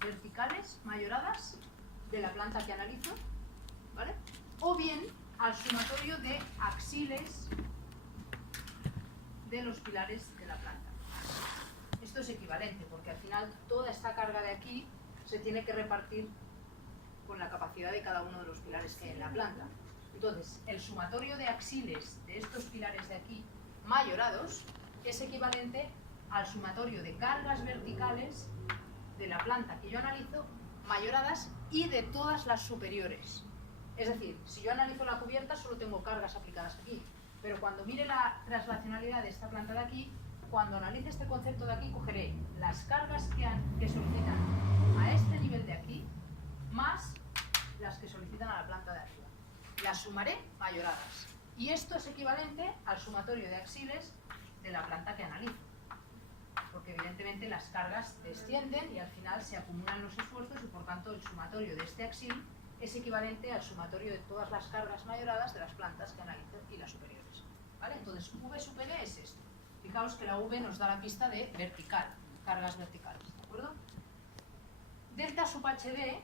verticales mayoradas de la planta que analizo, ¿vale? O bien al sumatorio de axiles de los pilares de la planta. Esto es equivalente, porque al final toda esta carga de aquí se tiene que repartir con la capacidad de cada uno de los pilares que hay en la planta. Entonces, el sumatorio de axiles de estos pilares de aquí, mayorados, es equivalente al sumatorio de cargas verticales de la planta que yo analizo, mayoradas, y de todas las superiores. Es decir, si yo analizo la cubierta, solo tengo cargas aplicadas aquí. Pero cuando mire la traslacionalidad de esta planta de aquí, cuando analice este concepto de aquí, cogeré las cargas que solicitan a este nivel de aquí, más las que solicitan a la planta de arriba. Las sumaré mayoradas. Y esto es equivalente al sumatorio de axiles de la planta que analizo. Porque evidentemente las cargas descienden y al final se acumulan los esfuerzos y por tanto el sumatorio de este axil es equivalente al sumatorio de todas las cargas mayoradas de las plantas que analizo y las superiores. ¿Vale? Entonces V sub D es esto. Fijaos que la V nos da la pista de vertical, cargas verticales, ¿de acuerdo? Delta sub HD,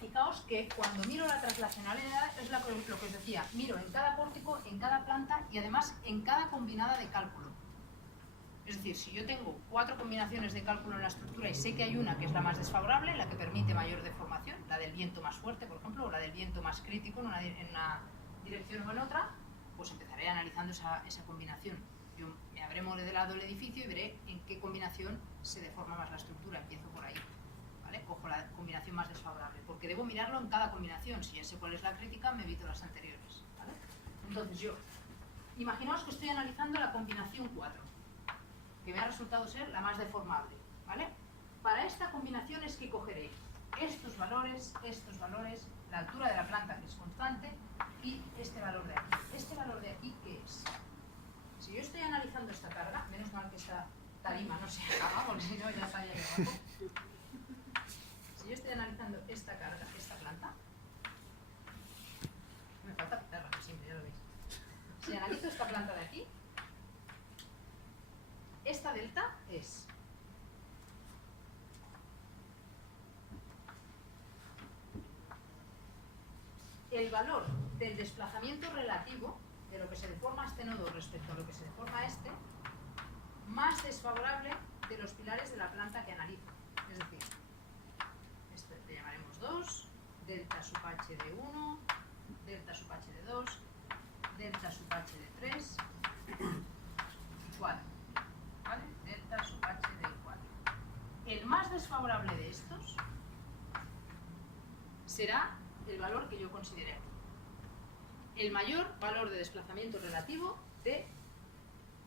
fijaos que cuando miro la traslacionalidad es lo que os decía, miro en cada pórtico, en cada planta y además en cada combinada de cálculo. Es decir, si yo tengo 4 combinaciones de cálculo en la estructura y sé que hay una que es la más desfavorable, la que permite mayor deformación, la del viento más fuerte, por ejemplo, o la del viento más crítico en una dirección o en otra, pues empezaré analizando esa combinación. Yo me habré modelado el edificio y veré en qué combinación se deforma más la estructura. Empiezo por ahí, ¿vale? Cojo la combinación más desfavorable, porque debo mirarlo en cada combinación. Si ya sé cuál es la crítica, me evito las anteriores, ¿vale? Entonces yo, imaginaos que estoy analizando la combinación 4. Que me ha resultado ser la más deformable, ¿vale? Para esta combinación es que cogeré estos valores, la altura de la planta, que es constante, y este valor de aquí. ¿Este valor de aquí qué es? Si yo estoy analizando esta carga, menos mal que esta tarima no se acaba, porque si no ya estaría ahí abajo. Si yo estoy analizando esta carga, esta planta, me falta pizarra, siempre, ya lo veis. Si analizo esta planta de aquí, esta delta es el valor del desplazamiento relativo de lo que se deforma este nodo respecto a lo que se deforma este, más desfavorable de los pilares de la planta que analizo. Es decir, este le llamaremos 2, delta sub h de 1, delta sub h de 2, delta sub h de 3 y 4. ¿Vale? Delta sub h de 4. El más desfavorable de estos será el valor que yo considere aquí. El mayor valor de desplazamiento relativo de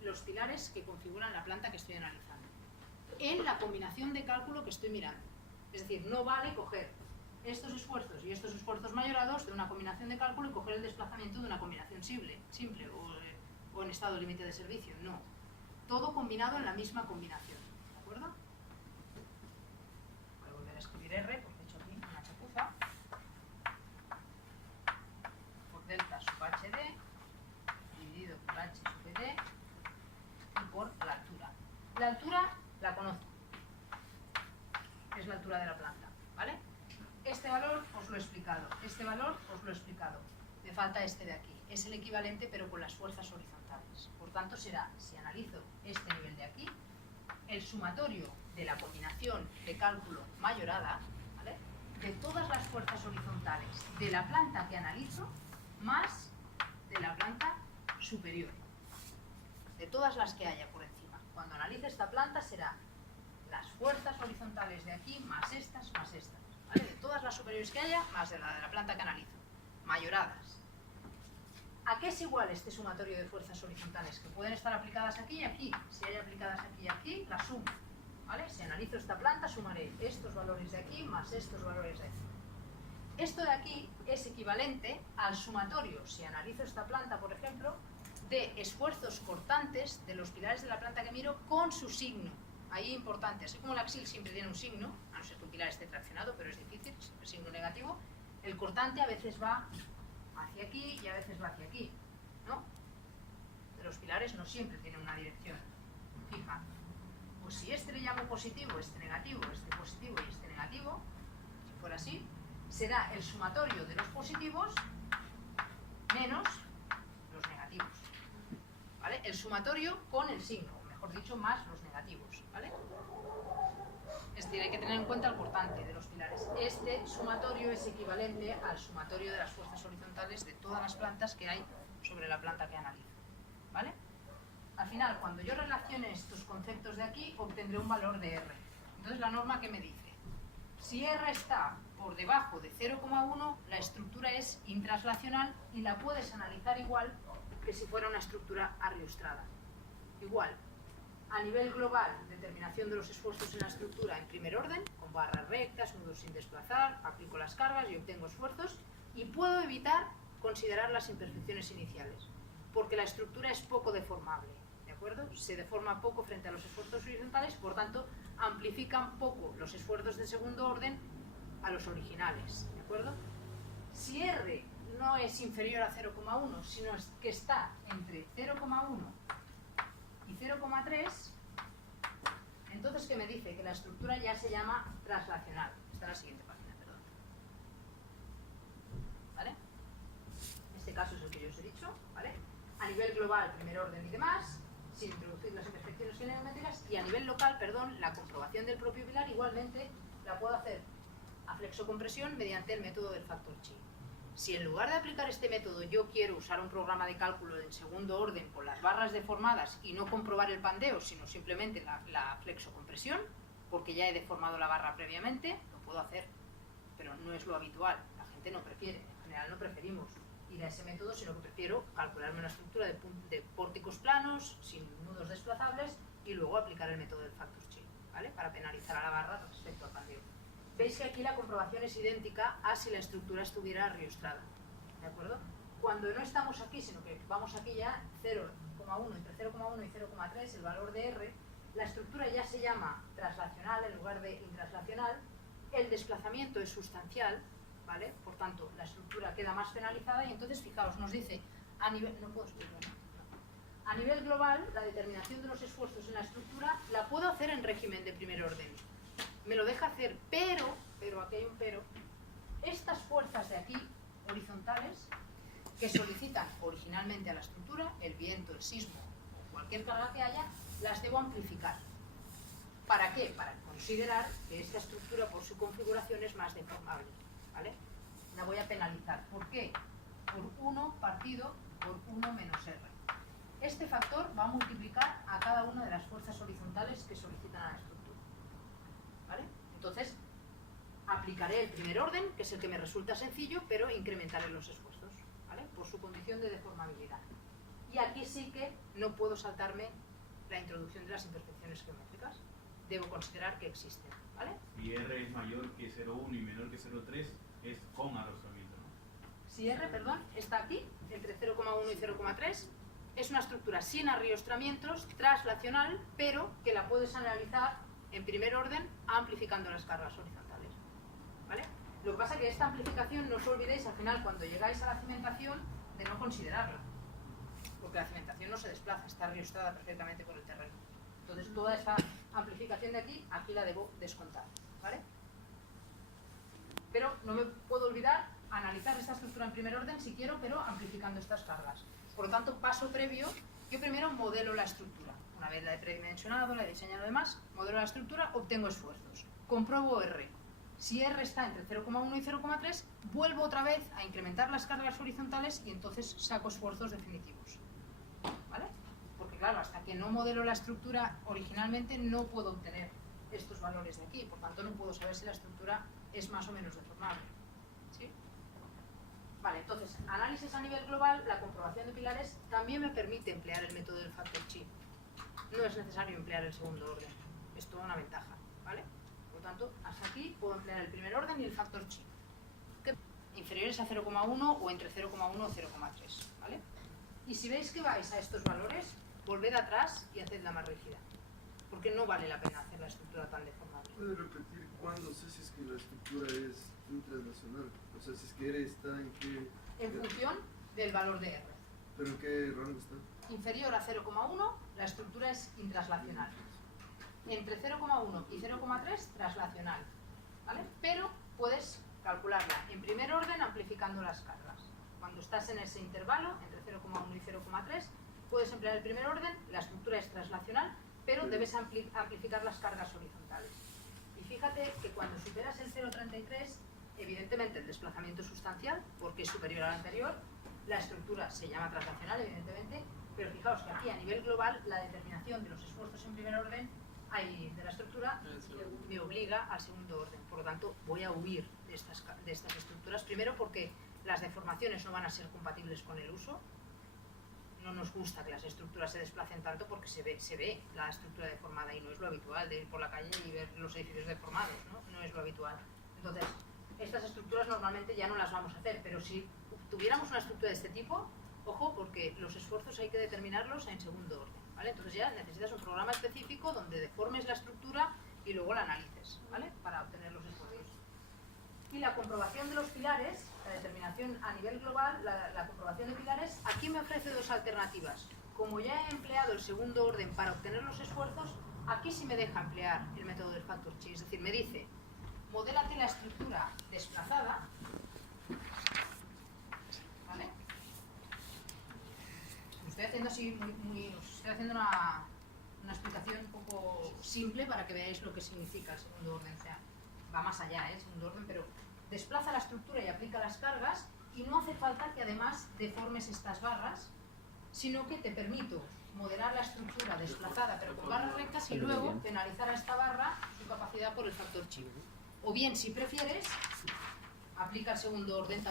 los pilares que configuran la planta que estoy analizando. En la combinación de cálculo que estoy mirando. Es decir, no vale coger estos esfuerzos y estos esfuerzos mayorados de una combinación de cálculo y coger el desplazamiento de una combinación simple o en estado límite de servicio. No. Todo combinado en la misma combinación, ¿de acuerdo? Voy a volver a escribir R, porque he hecho aquí una chapuza. Por delta sub HD, dividido por H sub D, y por la altura. La altura la conozco, es la altura de la planta, ¿vale? Este valor os lo he explicado, este valor os lo he explicado. Me falta este de aquí. Es el equivalente, pero con las fuerzas horizontales. Por tanto, será, si analizo este nivel de aquí, el sumatorio de la combinación de cálculo mayorada, ¿vale?, de todas las fuerzas horizontales de la planta que analizo, más de la planta superior. De todas las que haya por encima. Cuando analice esta planta será las fuerzas horizontales de aquí, más estas, ¿vale? De todas las superiores que haya, más de la planta que analizo. Mayoradas. ¿A qué es igual este sumatorio de fuerzas horizontales? Que pueden estar aplicadas aquí y aquí. Si hay aplicadas aquí y aquí, las sumo, ¿vale? Si analizo esta planta, sumaré estos valores de aquí más estos valores de aquí. Esto de aquí es equivalente al sumatorio, si analizo esta planta, por ejemplo, de esfuerzos cortantes de los pilares de la planta que miro con su signo. Ahí importante, así como el axil siempre tiene un signo, a no ser que un pilar esté traccionado, pero es difícil, el signo negativo, el cortante a veces va hacia aquí y a veces va hacia aquí, ¿no? Los pilares no siempre tienen una dirección fija. Pues si este le llamo positivo, este negativo y este así, será el sumatorio de los positivos menos los negativos, ¿vale? El sumatorio con el signo, o mejor dicho, más los negativos, ¿vale? Es decir, hay que tener en cuenta el cortante de los pilares. Este sumatorio es equivalente al sumatorio de las fuerzas horizontales de todas las plantas que hay sobre la planta que analizo, ¿vale? Al final, cuando yo relacione estos conceptos de aquí, obtendré un valor de R. Entonces, la norma, ¿qué me dice? Si R está por debajo de 0,1, la estructura es intranslacional y la puedes analizar igual que si fuera una estructura arriostrada. Igual, a nivel global, determinación de los esfuerzos en la estructura en primer orden, con barras rectas, nudos sin desplazar, aplico las cargas y obtengo esfuerzos, y puedo evitar considerar las imperfecciones iniciales, porque la estructura es poco deformable, ¿de acuerdo? Se deforma poco frente a los esfuerzos horizontales, por tanto, amplifican poco los esfuerzos de segundo orden a los originales, ¿de acuerdo? Si R no es inferior a 0,1, sino que está entre 0,1 y 0,3, entonces, ¿qué me dice? Que la estructura ya se llama translacional. Está en la siguiente página, perdón. ¿Vale? Este caso es el que yo os he dicho, ¿vale? A nivel global, primer orden y demás, sin introducir las imperfecciones geométricas, y a nivel local, perdón, la comprobación del propio pilar igualmente la puedo hacer a flexocompresión mediante el método del factor chi. Si en lugar de aplicar este método yo quiero usar un programa de cálculo en segundo orden con las barras deformadas y no comprobar el pandeo, sino simplemente la flexocompresión, porque ya he deformado la barra previamente, lo puedo hacer, pero no es lo habitual. La gente no prefiere, en general no preferimos ir a ese método, sino que prefiero calcularme una estructura de pórticos planos, sin nudos desplazables, y luego aplicar el método del factor chi, ¿vale? Para penalizar a la barra respecto al pandeo. Veis que aquí la comprobación es idéntica a si la estructura estuviera arriostrada, ¿de acuerdo? Cuando no estamos aquí, sino que vamos aquí ya 0,1, entre 0,1 y 0,3, el valor de R, la estructura ya se llama translacional en lugar de intranslacional, el desplazamiento es sustancial, ¿vale? Por tanto, la estructura queda más penalizada y entonces, fijaos, nos dice, a nivel, no puedo explicar, a nivel global, la determinación de los esfuerzos en la estructura la puedo hacer en régimen de primer orden. Me lo deja hacer, pero aquí hay un pero, estas fuerzas de aquí, horizontales, que solicitan originalmente a la estructura, el viento, el sismo o cualquier carga que haya, las debo amplificar. ¿Para qué? Para considerar que esta estructura por su configuración es más deformable, ¿vale? La voy a penalizar. ¿Por qué? Por 1 partido por 1 menos R. Este factor va a multiplicar a cada una de las fuerzas horizontales que solicitan a la estructura. ¿Vale? Entonces, aplicaré el primer orden, que es el que me resulta sencillo, pero incrementaré los esfuerzos, ¿vale? Por su condición de deformabilidad. Y aquí sí que no puedo saltarme la introducción de las imperfecciones geométricas. Debo considerar que existen, ¿vale? Si R es mayor que 0,1 y menor que 0,3, es con arrastramiento, ¿no? Si R, perdón, está aquí, entre 0,1 y 0,3, es una estructura sin arriostramientos, translacional, pero que la puedes analizar en primer orden amplificando las cargas horizontales, ¿vale? Lo que pasa es que esta amplificación, no os olvidéis al final cuando llegáis a la cimentación de no considerarla, porque la cimentación no se desplaza, está arriostrada perfectamente por el terreno. Entonces toda esta amplificación de aquí la debo descontar, ¿vale? Pero no me puedo olvidar analizar esta estructura en primer orden si quiero, pero amplificando estas cargas. Por lo tanto, paso previo, yo primero modelo la estructura. Una vez la he predimensionado, la he diseñado demás, modelo la estructura, obtengo esfuerzos. Compruebo R. Si R está entre 0,1 y 0,3, vuelvo otra vez a incrementar las cargas horizontales y entonces saco esfuerzos definitivos, ¿vale? Porque claro, hasta que no modelo la estructura originalmente no puedo obtener estos valores de aquí, por tanto no puedo saber si la estructura es más o menos deformable, ¿sí? Vale, entonces, análisis a nivel global, la comprobación de pilares también me permite emplear el método del factor chi. No es necesario emplear el segundo orden, es toda una ventaja, ¿vale? Por lo tanto, hasta aquí puedo emplear el primer orden y el factor chi, que inferiores a 0,1 o entre 0,1 o 0,3, ¿vale? Y si veis que vais a estos valores, volved atrás y hacedla más rígida, porque no vale la pena hacer la estructura tan deformable. ¿Puede repetir cuándo sé si es que la estructura es internacional? O sea, si es que R está en qué... En función del valor de R. ¿Pero en qué rango está? Inferior a 0,1, la estructura es intranslacional. Entre 0,1 y 0,3, translacional, ¿vale? Pero puedes calcularla en primer orden amplificando las cargas. Cuando estás en ese intervalo, entre 0,1 y 0,3, puedes emplear el primer orden, la estructura es translacional, pero debes amplificar las cargas horizontales. Y fíjate que cuando superas el 0,33, evidentemente el desplazamiento es sustancial, porque es superior al anterior, la estructura se llama translacional, evidentemente, pero fijaos que aquí a nivel global la determinación de los esfuerzos en primer orden de la estructura me obliga al segundo orden. Por lo tanto, voy a huir de estas estructuras. Primero porque las deformaciones no van a ser compatibles con el uso. No nos gusta que las estructuras se desplacen tanto porque se ve la estructura deformada y no es lo habitual de ir por la calle y ver los edificios deformados, no es lo habitual. Entonces, estas estructuras normalmente ya no las vamos a hacer, pero si tuviéramos una estructura de este tipo, ojo, porque los esfuerzos hay que determinarlos en segundo orden, ¿vale? Entonces ya necesitas un programa específico donde deformes la estructura y luego la analices, ¿vale? Para obtener los esfuerzos. Y la comprobación de los pilares, la determinación a nivel global, la comprobación de pilares, aquí me ofrece dos alternativas. Como ya he empleado el segundo orden para obtener los esfuerzos, aquí sí me deja emplear el método del factor chi, es decir, me dice, modélate la estructura desplazada, ¿vale? Estoy haciendo así os estoy haciendo una explicación un poco simple para que veáis lo que significa el segundo orden. O sea, va más allá, el segundo orden, pero desplaza la estructura y aplica las cargas y no hace falta que además deformes estas barras, sino que te permito modelar la estructura desplazada pero con barras rectas y luego penalizar a esta barra su capacidad por el factor chi. O bien, si prefieres, aplica el segundo orden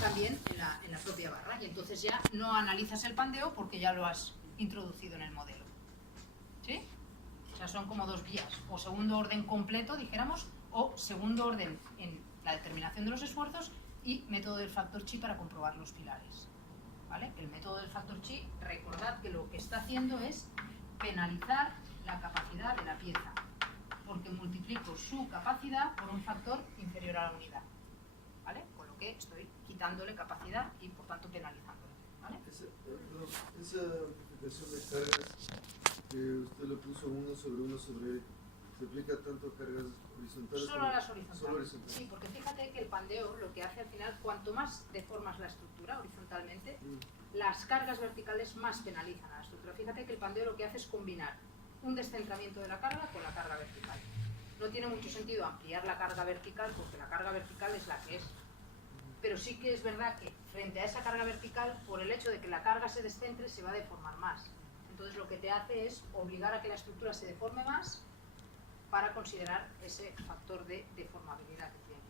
también en la propia barra y entonces ya no analizas el pandeo porque ya lo has introducido en el modelo. ¿Sí? O sea, son como dos vías, o segundo orden completo, dijéramos, o segundo orden en la determinación de los esfuerzos y método del factor chi para comprobar los pilares. ¿Vale? El método del factor chi, recordad que lo que está haciendo es penalizar la capacidad de la pieza, porque multiplico su capacidad por un factor inferior a la unidad. ¿Vale? Con lo que estoy quitándole capacidad y por tanto penalizándole. ¿Vale? Esa amplificación de cargas que usted le puso uno sobre, ¿se aplica tanto a cargas horizontales? Solo a las horizontales. Solo horizontales. Sí, porque fíjate que el pandeo lo que hace al final, cuanto más deformas la estructura horizontalmente, las cargas verticales más penalizan a la estructura. Fíjate que el pandeo lo que hace es combinar un descentramiento de la carga con la carga vertical. No tiene mucho sentido ampliar la carga vertical porque la carga vertical es la que es. Pero sí que es verdad que frente a esa carga vertical, por el hecho de que la carga se descentre, se va a deformar más. Entonces lo que te hace es obligar a que la estructura se deforme más para considerar ese factor de deformabilidad que tiene,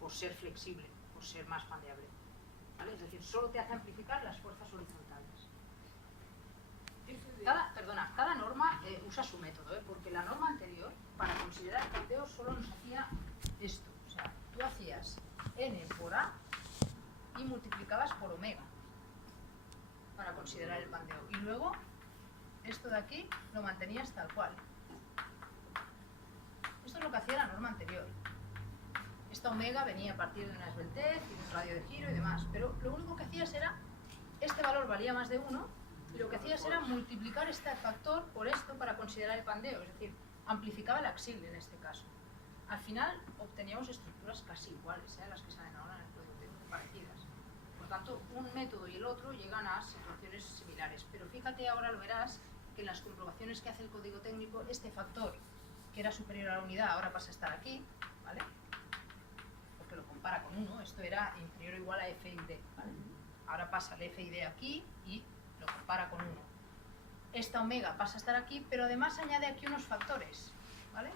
por ser flexible, por ser más pandeable. ¿Vale? Es decir, solo te hace amplificar las fuerzas horizontales. Cada norma usa su método, porque la norma anterior, para considerar el pandeo, solo nos hacía esto. O sea, tú hacías n por a y multiplicabas por omega para considerar el pandeo. Y luego, esto de aquí lo mantenías tal cual. Esto es lo que hacía la norma anterior. Esta omega venía a partir de una esbeltez y de un radio de giro y demás, pero lo único que hacías era, este valor valía más de 1, y lo que hacías era multiplicar este factor por esto para considerar el pandeo, es decir, amplificaba el axial en este caso. Al final obteníamos estructuras casi iguales, las que salen ahora en el código técnico, parecidas. Por tanto, un método y el otro llegan a situaciones similares, pero fíjate, ahora lo verás, que en las comprobaciones que hace el código técnico, este factor, que era superior a la unidad, ahora pasa a estar aquí, ¿vale? Porque lo compara con 1, esto era inferior o igual a f y d, ¿vale? Ahora pasa el f y d aquí y lo compara con 1. Esta omega pasa a estar aquí, pero además añade aquí unos factores, ¿vale?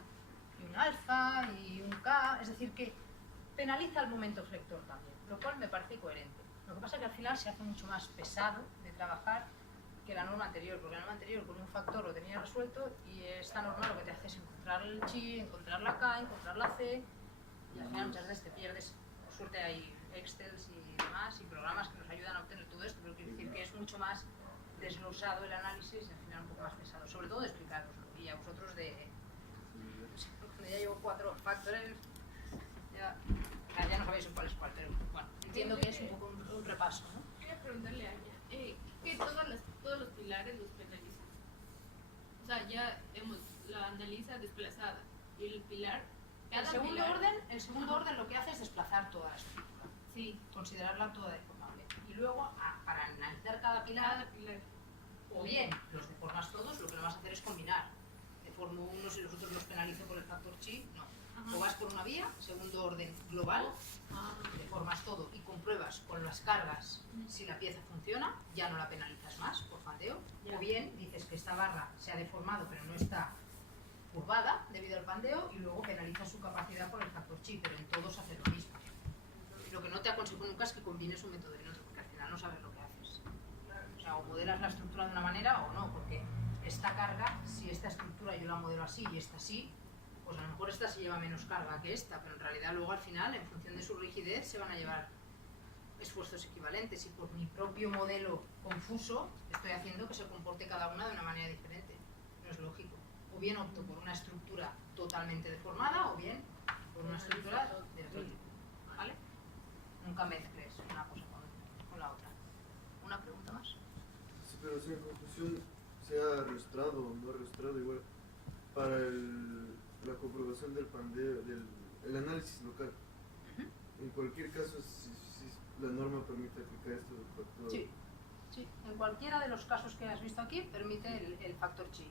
Y un alfa y un k, es decir que penaliza el momento flector también, lo cual me parece coherente. Lo que pasa es que al final se hace mucho más pesado de trabajar que la norma anterior, porque la norma anterior con un factor lo tenía resuelto y esta norma lo que te hace es encontrar el chi, encontrar la k, encontrar la c y al final muchas veces te pierdes. Por suerte hay Excels y demás y programas que nos ayudan a obtener todo esto, pero quiero decir que es mucho más desglosado el análisis y al final un poco más pesado, sobre todo de explicaroslo y a vosotros cuando ya llevo 4 factores ya no sabéis cuál es cuál, pero bueno, entiendo que es un poco un repaso, ¿no? Quería preguntarle a Anya, que todos los pilares los penalizan. O sea, ya la analiza desplazada y el pilar El segundo orden lo que hace es desplazar toda la estructura, Sí. considerarla toda deformable. Y luego, para analizar cada pilar, o bien los deformas todos, lo que no vas a hacer es combinar. Deformo unos y los otros los penalizo por el factor chi, no. Ajá. O vas por una vía, segundo orden global, deformas todo y compruebas con las cargas si la pieza funciona, ya no la penalizas más por fandeo. Ya. O bien dices que esta barra se ha deformado pero no está curvada debido al pandeo y luego penalizas su capacidad por el factor chi, pero en todos haces lo mismo. Lo que no te aconsejo nunca es que combines un método y otro, porque al final no sabes lo que haces. O sea, o modelas la estructura de una manera o no, porque esta carga, si esta estructura yo la modelo así y esta sí, pues a lo mejor esta se lleva menos carga que esta, pero en realidad luego al final, en función de su rigidez, se van a llevar esfuerzos equivalentes y por mi propio modelo confuso estoy haciendo que se comporte cada una de una manera diferente. No es lógico. O bien opto por una estructura totalmente deformada o bien por una estructura de otro tipo. ¿Vale? Nunca mezcles una cosa con la otra. ¿Una pregunta más? Sí, pero si en conclusión se ha arrastrado o no arrastrado igual para la comprobación del pandeo, el análisis local. En cualquier caso, si la norma permite aplicar esto del factor. Sí, sí. En cualquiera de los casos que has visto aquí permite el factor chi.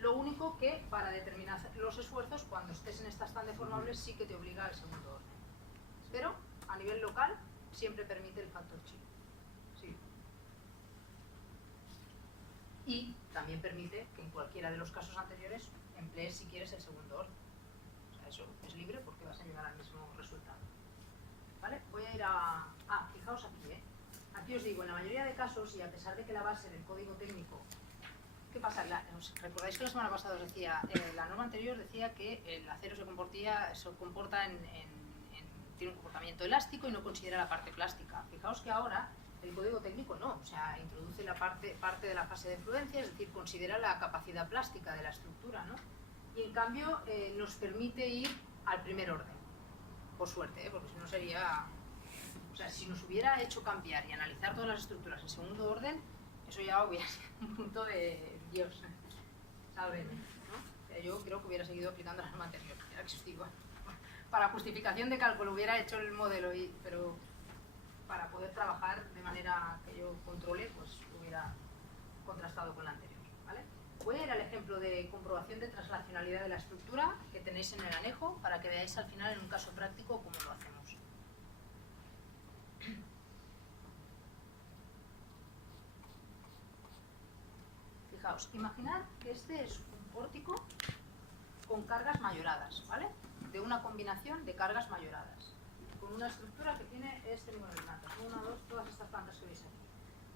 Lo único que para determinar los esfuerzos, cuando estés en estas tan deformables, sí que te obliga al segundo orden. Pero a nivel local siempre permite el factor chi. Sí. Y también permite que en cualquiera de los casos anteriores emplees si quieres el segundo orden. O sea, eso es libre porque vas a llegar al mismo resultado. ¿Vale? Voy a ir a... fijaos aquí, ¿eh? Aquí os digo, en la mayoría de casos, y a pesar de que la base del código técnico... ¿Qué pasa? ¿Os recordáis que la semana pasada os decía, la norma anterior decía que el acero se comporta tiene un comportamiento elástico y no considera la parte plástica? Fijaos que ahora el código técnico no, o sea, introduce la parte de la fase de fluencia, es decir, considera la capacidad plástica de la estructura, ¿no? Y en cambio nos permite ir al primer orden. Por suerte, porque si no sería... O sea, si nos hubiera hecho cambiar y analizar todas las estructuras en segundo orden, eso ya hubiera sido un punto de Dios, ¿saben? ¿No? Yo creo que hubiera seguido aplicando la norma anterior, ya que os digo. Para justificación de cálculo hubiera hecho el modelo, pero para poder trabajar de manera que yo controle, pues hubiera contrastado con la anterior, ¿vale? Voy a ir al ejemplo de comprobación de traslacionalidad de la estructura que tenéis en el anejo para que veáis al final en un caso práctico cómo lo hacemos. Fijaos, imaginad que este es un pórtico con cargas mayoradas, ¿vale? De una combinación de cargas mayoradas, con una estructura que tiene este número de plantas, 1, 2, todas estas plantas que veis aquí.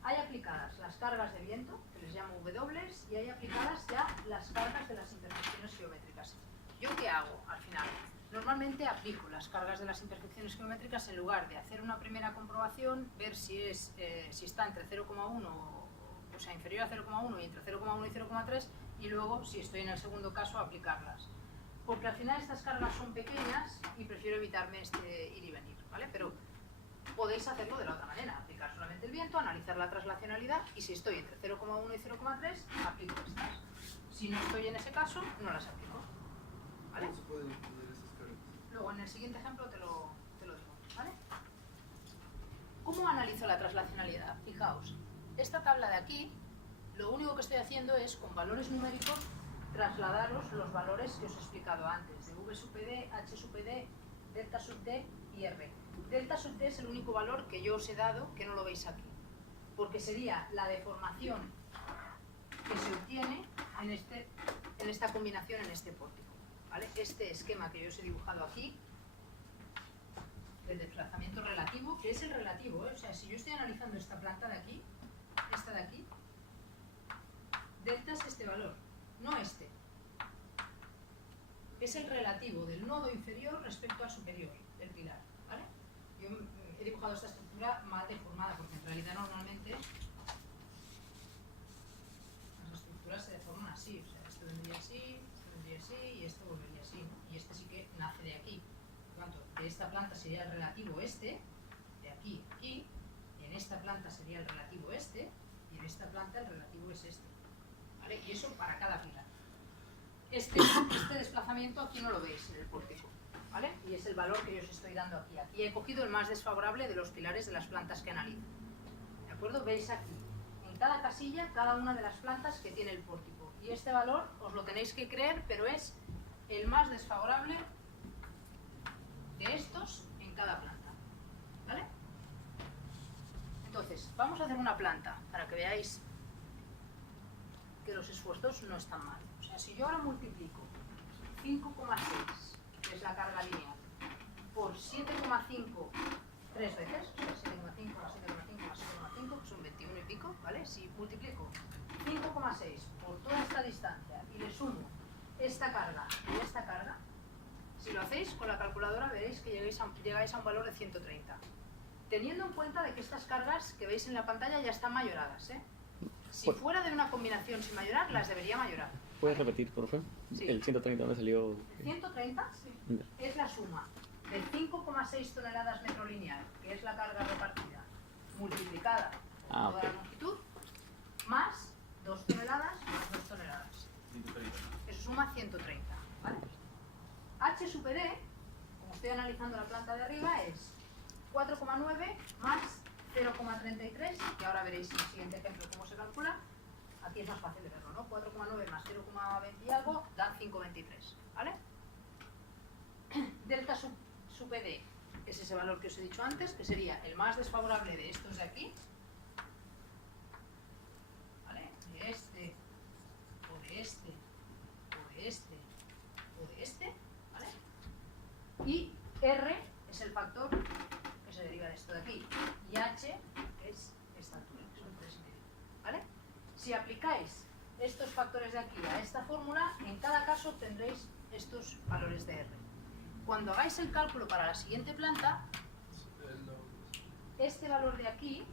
Hay aplicadas las cargas de viento, que les llamo W, y hay aplicadas ya las cargas de las imperfecciones geométricas. ¿Yo qué hago al final? Normalmente aplico las cargas de las imperfecciones geométricas en lugar de hacer una primera comprobación, ver si está entre 0,1 o sea, inferior a 0,1 y entre 0,1 y 0,3, y luego, si estoy en el segundo caso, aplicarlas. Porque al final estas cargas son pequeñas y prefiero evitarme este ir y venir, ¿vale? Pero podéis hacerlo de la otra manera, aplicar solamente el viento, analizar la traslacionalidad, y si estoy entre 0,1 y 0,3, aplico estas. Si no estoy en ese caso, no las aplico, ¿vale? ¿Cómo se pueden poner esas cargas? Luego, en el siguiente ejemplo te lo digo, ¿vale? ¿Cómo analizo la traslacionalidad? Fijaos, esta tabla de aquí, lo único que estoy haciendo es, con valores numéricos, trasladaros los valores que os he explicado antes, de V sub D, H sub D, delta sub D y R. Delta sub D es el único valor que yo os he dado, que no lo veis aquí, porque sería la deformación que se obtiene en esta combinación, en este pórtico, ¿vale? Este esquema que yo os he dibujado aquí, el desplazamiento relativo, que es el relativo, ¿eh? O sea, si yo estoy analizando esta planta de aquí, esta de aquí, delta es este valor, no este. Es el relativo del nodo inferior respecto al superior del pilar, ¿vale? Yo he dibujado esta estructura mal deformada, porque en realidad normalmente las estructuras se deforman así, o sea, esto vendría así, y esto volvería así, ¿no? Y este sí que nace de aquí. Por lo tanto, de esta planta sería el relativo este, de aquí a aquí, y en esta planta sería el relativo este, y en esta planta el relativo es este, ¿vale? Y eso para cada pilar. Este desplazamiento aquí no lo veis en el pórtico, ¿vale? Y es el valor que yo os estoy dando aquí. Aquí he cogido el más desfavorable de los pilares de las plantas que analizo. ¿De acuerdo? Veis aquí, en cada casilla, cada una de las plantas que tiene el pórtico. Y este valor os lo tenéis que creer, pero es el más desfavorable de estos en cada planta. ¿Vale? Entonces, vamos a hacer una planta para que veáis que los esfuerzos no están mal. O sea, si yo ahora multiplico 5,6, que es la carga lineal, por 7,5 tres veces, o sea, 7,5 más 7,5 más 7,5, que son 21 y pico, ¿vale? Si multiplico 5,6 por toda esta distancia y le sumo esta carga y esta carga, si lo hacéis con la calculadora veréis que llegáis a un valor de 130. Teniendo en cuenta de que estas cargas que veis en la pantalla ya están mayoradas, ¿eh? Si fuera de una combinación sin mayorar, las debería mayorar. ¿Puedes repetir, por favor? Sí. El 130 me salió... El 130 es la suma de 5,6 toneladas metro lineal, que es la carga repartida, multiplicada por toda la longitud, más 2 toneladas más 2 toneladas. 130. Eso suma 130, ¿vale? H sub D, como estoy analizando la planta de arriba, es 4,9 más 0,33, que ahora veréis en el siguiente ejemplo cómo se calcula. Aquí es más fácil de verlo, ¿no? 4,9 más 0,20 y algo da 5,23, ¿vale? Delta sub D es ese valor que os he dicho antes, que sería el más desfavorable de estos de aquí, ¿vale? De este, o de este, o de este, o de este, ¿vale? Y R es el factor que se deriva de esto de aquí, y H es esta altura, que son 3,5, ¿vale? Si aplicáis estos factores de aquí a esta fórmula, en cada caso tendréis estos valores de R. Cuando hagáis el cálculo para la siguiente planta, este valor de aquí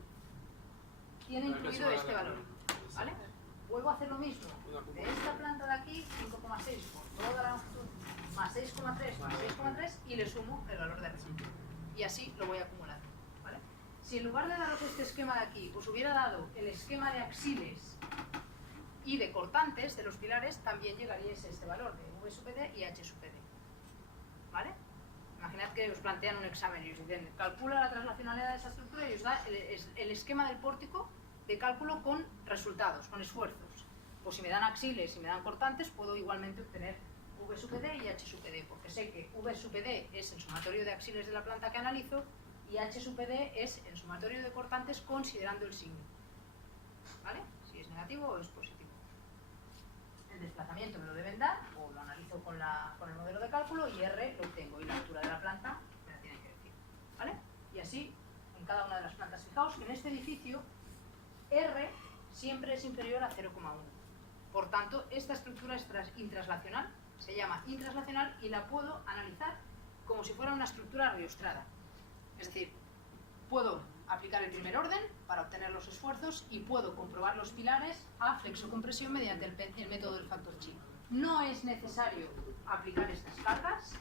tiene incluido este valor, ¿vale? Vuelvo a hacer lo mismo. De esta planta de aquí, 5,6 por toda la longitud, más 6,3 más 6,3 y le sumo el valor de R. Y así lo voy acumulando, ¿vale? Si en lugar de daros este esquema de aquí, os hubiera dado el esquema de axiles y de cortantes de los pilares, también llegaríais a este valor de V sub D y H sub D, ¿vale? Imaginad que os plantean un examen y os dicen, calcula la traslacionalidad de esa estructura y os da el esquema del pórtico de cálculo con resultados, con esfuerzos. Pues si me dan axiles y me dan cortantes, puedo igualmente obtener V sub D y H sub D, porque sé que V sub D es el sumatorio de axiles de la planta que analizo y H sub D es el sumatorio de cortantes considerando el signo, ¿vale? Si es negativo o es positivo. El desplazamiento me lo deben dar, o lo analizo con el modelo de cálculo, y R lo obtengo, y la altura de la planta me la tienen que decir, ¿vale? Y así en cada una de las plantas. Fijaos que en este edificio R siempre es inferior a 0,1. Por tanto, esta estructura es intraslacional, se llama intraslacional y la puedo analizar como si fuera una estructura riostrada. Es decir, puedo aplicar el primer orden para obtener los esfuerzos y puedo comprobar los pilares a flexocompresión mediante el método del factor chi. No es necesario aplicar estas cargas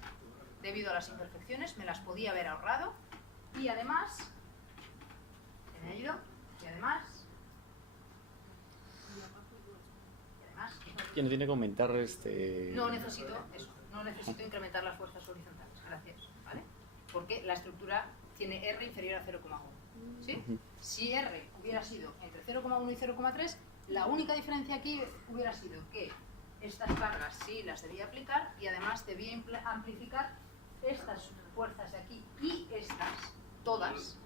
debido a las imperfecciones, me las podía haber ahorrado y además, Ya no tiene que aumentar no necesito incrementar las fuerzas horizontales, gracias, ¿vale? Porque la estructura tiene R inferior a 0,1, ¿sí? Si R hubiera sido entre 0,1 y 0,3, la única diferencia aquí hubiera sido que estas cargas sí las debía aplicar y además debía amplificar estas fuerzas de aquí y estas, todas,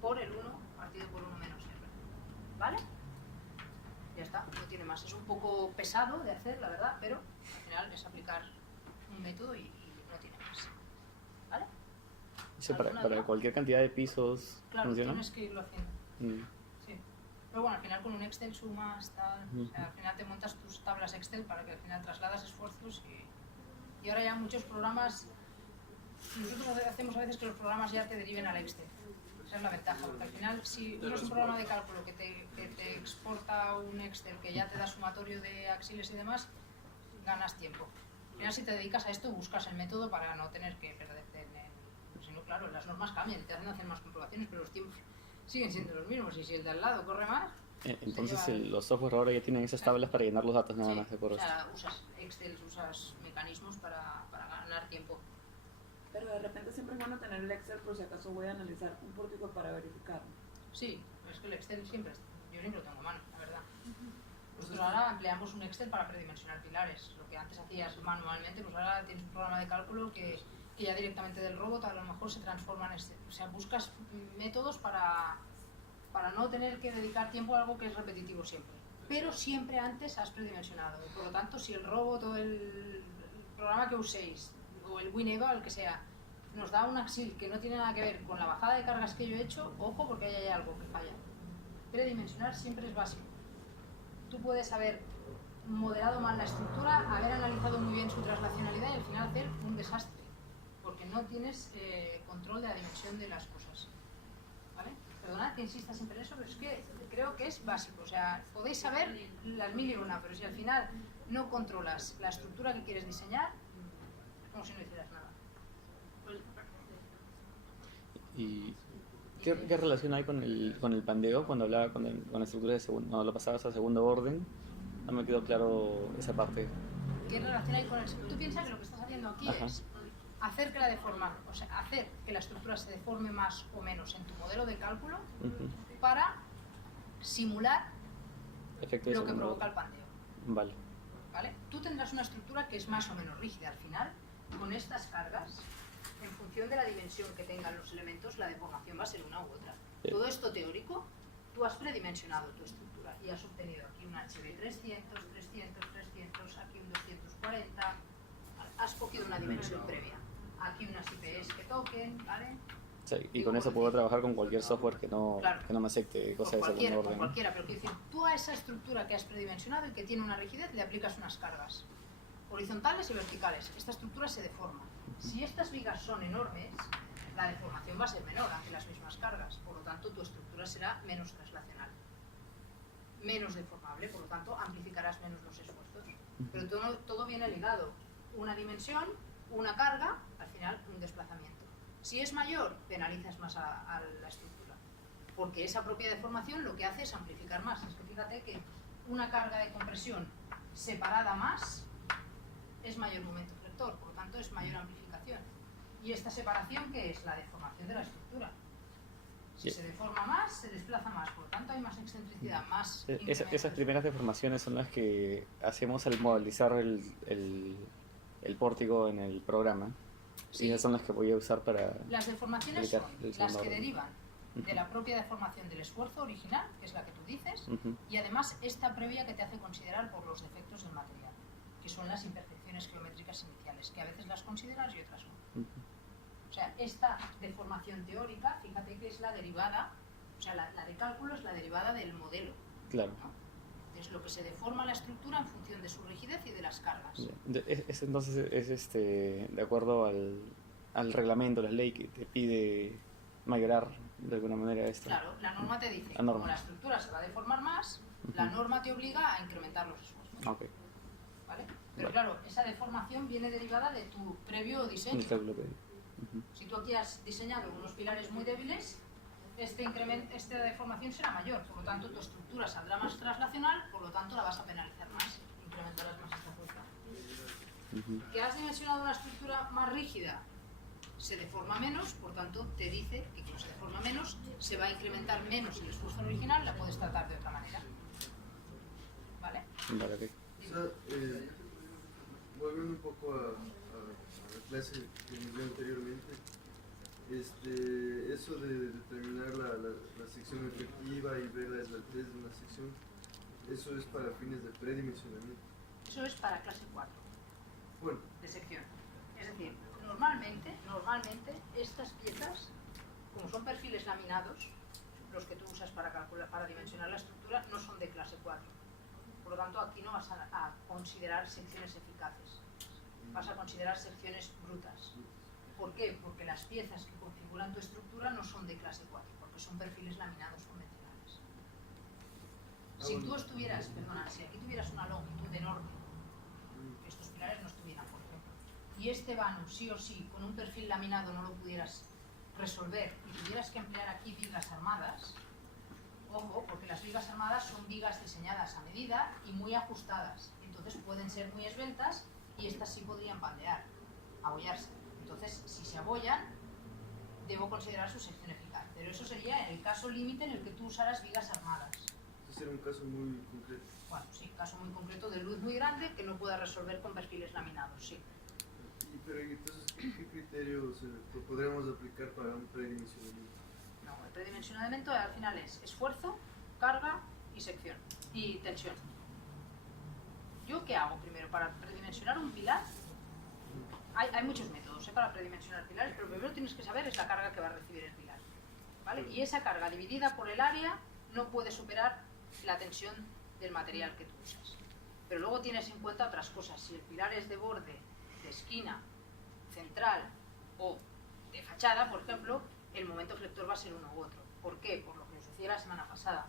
por el 1 partido por 1 menos R, ¿vale? Ya está, no tiene más. Es un poco pesado de hacer, la verdad, pero al final es aplicar un método y no tiene más, ¿vale? Eso para cualquier cantidad de pisos, claro, ¿funciona? tienes que irlo haciendo. Sí. Pero bueno, al final con un Excel sumas, tal, o sea, al final te montas tus tablas Excel para que al final trasladas esfuerzos y ahora ya muchos programas, nosotros hacemos a veces que los programas ya te deriven al Excel. Esa es la ventaja, porque al final si uno es un programa de cálculo que te exporta un Excel que ya te da sumatorio de axiles y demás, ganas tiempo. Al final si te dedicas a esto buscas el método para no tener que perderte si no, claro, las normas cambian, te hacen hacer más comprobaciones, pero los tiempos siguen siendo los mismos y si el de al lado corre más... Entonces los software ahora ya tienen esas tablas para llenar los datos nada más, de acuerdo. O sea, usas Excel, usas mecanismos para ganar tiempo. Pero de repente siempre es bueno tener el Excel por si acaso voy a analizar un pórtico para verificarlo. Sí, es que el Excel siempre, yo siempre lo tengo a mano, la verdad. Nosotros ahora empleamos un Excel para predimensionar pilares. Lo que antes hacías manualmente, pues ahora tienes un programa de cálculo que ya directamente del robot a lo mejor se transforma en este. O sea, buscas métodos para no tener que dedicar tiempo a algo que es repetitivo siempre. Pero siempre antes has predimensionado. Y por lo tanto, si el robot o el programa que uséis, o el WinEva, el que sea, nos da un axil que no tiene nada que ver con la bajada de cargas que yo he hecho, ojo, porque ahí hay algo que falla. Predimensionar siempre es básico. Tú puedes haber modelado mal la estructura, haber analizado muy bien su traslacionalidad y al final hacer un desastre, porque no tienes control de la dimensión de las cosas. ¿Vale? Perdonad que insista siempre en eso, pero es que creo que es básico. O sea, podéis saber las mil y una, pero si al final no controlas la estructura que quieres diseñar, como si no hicieras nada. ¿Y qué relación hay con el pandeo cuando hablaba con la estructura de segundo, cuando lo pasabas a segundo orden? No me quedó claro esa parte. ¿Qué relación hay con el? Tú piensas que lo que estás haciendo aquí es hacer que hacer que la estructura se deforme más o menos en tu modelo de cálculo para simular Efecto lo que provoca el pandeo. Vale. ¿Vale? Tú tendrás una estructura que es más o menos rígida. Al final, con estas cargas, en función de la dimensión que tengan los elementos, la deformación va a ser una u otra. Todo esto teórico, tú has predimensionado tu estructura y has obtenido aquí un HB 300, 300, 300, aquí un 240, has cogido una dimensión previa. Aquí unas IPs que toquen, ¿vale? Sí, y con eso puedo trabajar con cualquier software que no me acepte cosas de segundo orden. Con cualquiera, pero quiero decir, tú a esa estructura que has predimensionado y que tiene una rigidez le aplicas unas cargas horizontales y verticales. Esta estructura se deforma. Si estas vigas son enormes, la deformación va a ser menor ante las mismas cargas. Por lo tanto, tu estructura será menos traslacional, menos deformable. Por lo tanto, amplificarás menos los esfuerzos. Pero todo viene ligado. Una dimensión, una carga, al final un desplazamiento. Si es mayor, penalizas más a la estructura. Porque esa propia deformación lo que hace es amplificar más. Es que fíjate que una carga de compresión separada más es mayor momento flector, por lo tanto es mayor amplificación. ¿Y esta separación qué es? La deformación de la estructura. Si se deforma más, se desplaza más, por lo tanto hay más excentricidad, más... Esas primeras deformaciones son las que hacemos al modelizar el pórtico en el programa. Sí. Y esas son las que voy a usar para... Las deformaciones son las que derivan de la propia deformación del esfuerzo original, que es la que tú dices, y además esta previa que te hace considerar por los defectos del material, que son las imperfecciones geométricas iniciales, que a veces las consideras y otras no. O sea, esta deformación teórica, fíjate que es la derivada, o sea, la de cálculo es la derivada del modelo. Claro. ¿No? Es lo que se deforma la estructura en función de su rigidez y de las cargas. Entonces es de acuerdo al reglamento, la ley que te pide mayorar de alguna manera esto. Claro, la norma te dice que como la estructura se va a deformar más, la norma te obliga a incrementar los esfuerzos. Okay. ¿Vale? Pero claro, esa deformación viene derivada de tu previo diseño. Si tú aquí has diseñado unos pilares muy débiles, esta deformación será mayor, por lo tanto tu estructura saldrá más traslacional, por lo tanto la vas a penalizar más, incrementarás más esta fuerza. ¿Que has dimensionado una estructura más rígida? Se deforma menos, por tanto te dice que como se deforma menos, se va a incrementar menos el esfuerzo original, la puedes tratar de otra manera. ¿Vale? Vale, okay. O sea, volviendo un poco a la clase que nos dio anteriormente, eso de determinar la sección efectiva y ver la esbeltez de una sección, eso es para fines de predimensionamiento. Eso es para clase 4 de sección. Es decir, normalmente estas piezas, como son perfiles laminados, los que tú usas para dimensionar la estructura, no son de clase 4. Por lo tanto, aquí no vas a considerar secciones eficaces, vas a considerar secciones brutas. ¿Por qué? Porque las piezas que configuran tu estructura no son de clase 4, porque son perfiles laminados convencionales. Si tú estuvieras, si aquí tuvieras una longitud enorme, estos pilares no estuvieran, por ejemplo, y este vano sí o sí con un perfil laminado no lo pudieras resolver y tuvieras que emplear aquí vigas armadas, ojo, porque las vigas armadas son vigas diseñadas a medida y muy ajustadas, entonces pueden ser muy esbeltas y estas sí podrían bandear, abollarse. Entonces, si se abollan, debo considerar su sección eficaz. Pero eso sería en el caso límite en el que tú usaras vigas armadas. Este sería un caso muy concreto. Bueno, sí, caso muy concreto de luz muy grande que no pueda resolver con perfiles laminados, sí. Pero entonces, ¿qué criterios podríamos aplicar para un predimensionamiento? No, el predimensionamiento al final es esfuerzo, carga y sección y tensión. ¿Yo qué hago primero? Para predimensionar un pilar, hay muchos métodos para predimensionar pilares, pero primero tienes que saber es la carga que va a recibir el pilar, ¿vale? Y esa carga dividida por el área no puede superar la tensión del material que tú usas. Pero luego tienes en cuenta otras cosas. Si el pilar es de borde, de esquina, central o de fachada, por ejemplo, el momento flector va a ser uno u otro. ¿Por qué? Por lo que os decía la semana pasada.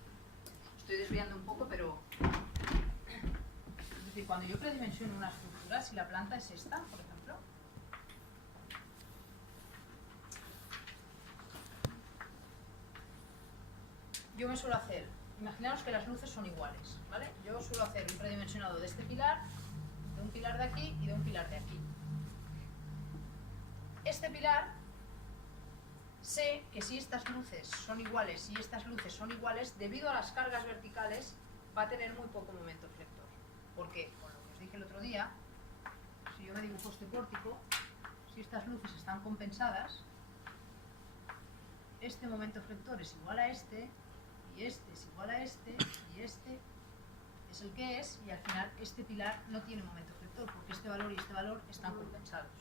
Estoy desviando un poco, pero... Es decir, cuando yo predimensiono una estructura, si la planta es esta, por ejemplo, yo me suelo hacer, imaginaos que las luces son iguales, ¿vale? Yo suelo hacer un predimensionado de este pilar, de un pilar de aquí y de un pilar de aquí. Este pilar, sé que si estas luces son iguales y estas luces son iguales, debido a las cargas verticales, va a tener muy poco momento flector. Porque, con lo que os dije el otro día, si yo me dibujo este pórtico, si estas luces están compensadas, este momento flector es igual a este, y este es igual a este, y este es el que es, y al final este pilar no tiene momento flector, porque este valor y este valor están compensados.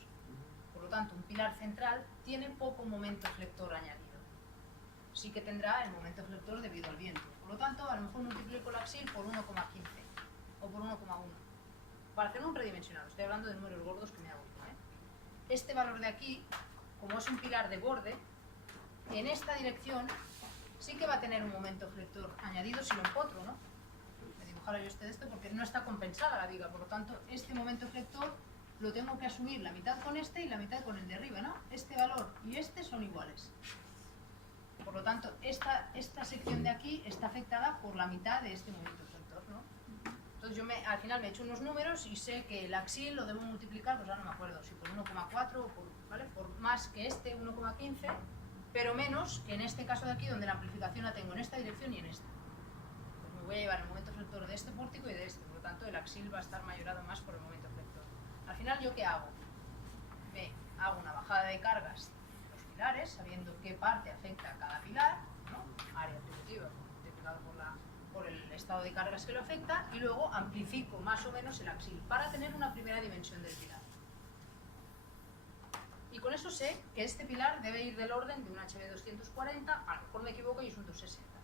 Por lo tanto, un pilar central tiene poco momento flector añadido. Sí que tendrá el momento flector debido al viento. Por lo tanto, a lo mejor multiplico el axil por 1,15 o por 1,1. Para hacer un predimensionado, estoy hablando de números gordos que me hago yo, ¿eh? Este valor de aquí, como es un pilar de borde, en esta dirección sí que va a tener un momento flector añadido si lo empotro, ¿no? Me dibujara yo de esto porque no está compensada la viga, por lo tanto, este momento flector lo tengo que asumir la mitad con este y la mitad con el de arriba, ¿no? Este valor y este son iguales. Por lo tanto, esta sección de aquí está afectada por la mitad de este momento flector, ¿no? Entonces yo al final me he hecho unos números y sé que el axil lo debo multiplicar, pues ya no me acuerdo, si por 1,4 o por, ¿vale? Por más que este 1,15, pero menos que en este caso de aquí, donde la amplificación la tengo en esta dirección y en esta. Pues me voy a llevar el momento flector de este pórtico y de este, por lo tanto el axil va a estar mayorado más por el momento flector. Al final, ¿yo qué hago? Hago una bajada de cargas de los pilares, sabiendo qué parte afecta a cada pilar, ¿no? Área atributiva, multiplicado por el estado de cargas que lo afecta, y luego amplifico más o menos el axil para tener una primera dimensión del pilar. Y con eso sé que este pilar debe ir del orden de un HB 240, a lo mejor me equivoco y es un 260.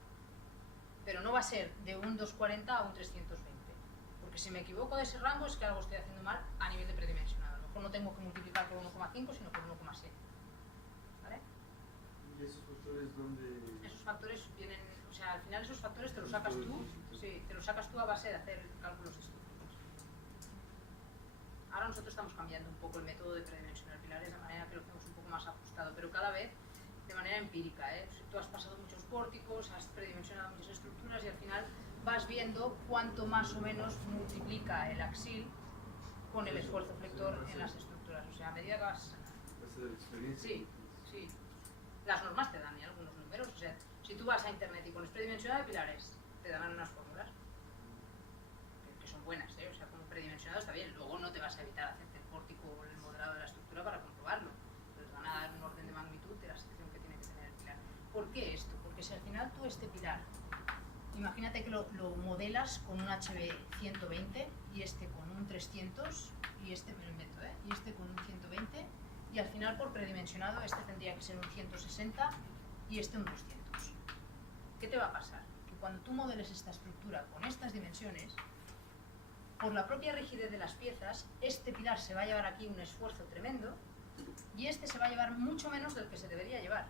Pero no va a ser de un 240 a un 320. Porque si me equivoco de ese rango es que algo estoy haciendo mal a nivel de predimensionado. A lo mejor no tengo que multiplicar por 1,5 sino por 1,7. ¿Vale? ¿Y esos factores dónde...? Esos factores vienen, o sea, al final esos factores te los sacas tú, sí, te los sacas tú a base de hacer cálculos estúpidos. Ahora nosotros estamos cambiando un poco el método de predimensionar pilares de manera que lo hacemos un poco más ajustado, pero cada vez de manera empírica, ¿eh? Tú has pasado muchos pórticos, has predimensionado muchas estructuras y al final vas viendo cuánto más o menos multiplica el axil con el esfuerzo flector en las estructuras. O sea, a medida que vas... Base de la experiencia. Sí, sí. Las normas te dan algunos números. O sea, si tú vas a internet y pones predimensionado de pilares, te darán unas fórmulas que son buenas, ¿eh? O sea, como predimensionado está bien. Luego no te vas a evitar hacerte el pórtico o el modelado de la estructura para comprobarlo. Te van a dar un orden de magnitud de la sección que tiene que tener el pilar. ¿Por qué esto? Porque si al final tú este pilar, imagínate que lo modelas con un HB 120 y este con un 300 y este me lo invento, ¿eh? Y este con un 120 y al final por predimensionado este tendría que ser un 160 y este un 200. ¿Qué te va a pasar? Que cuando tú modeles esta estructura con estas dimensiones, por la propia rigidez de las piezas, este pilar se va a llevar aquí un esfuerzo tremendo y este se va a llevar mucho menos del que se debería llevar,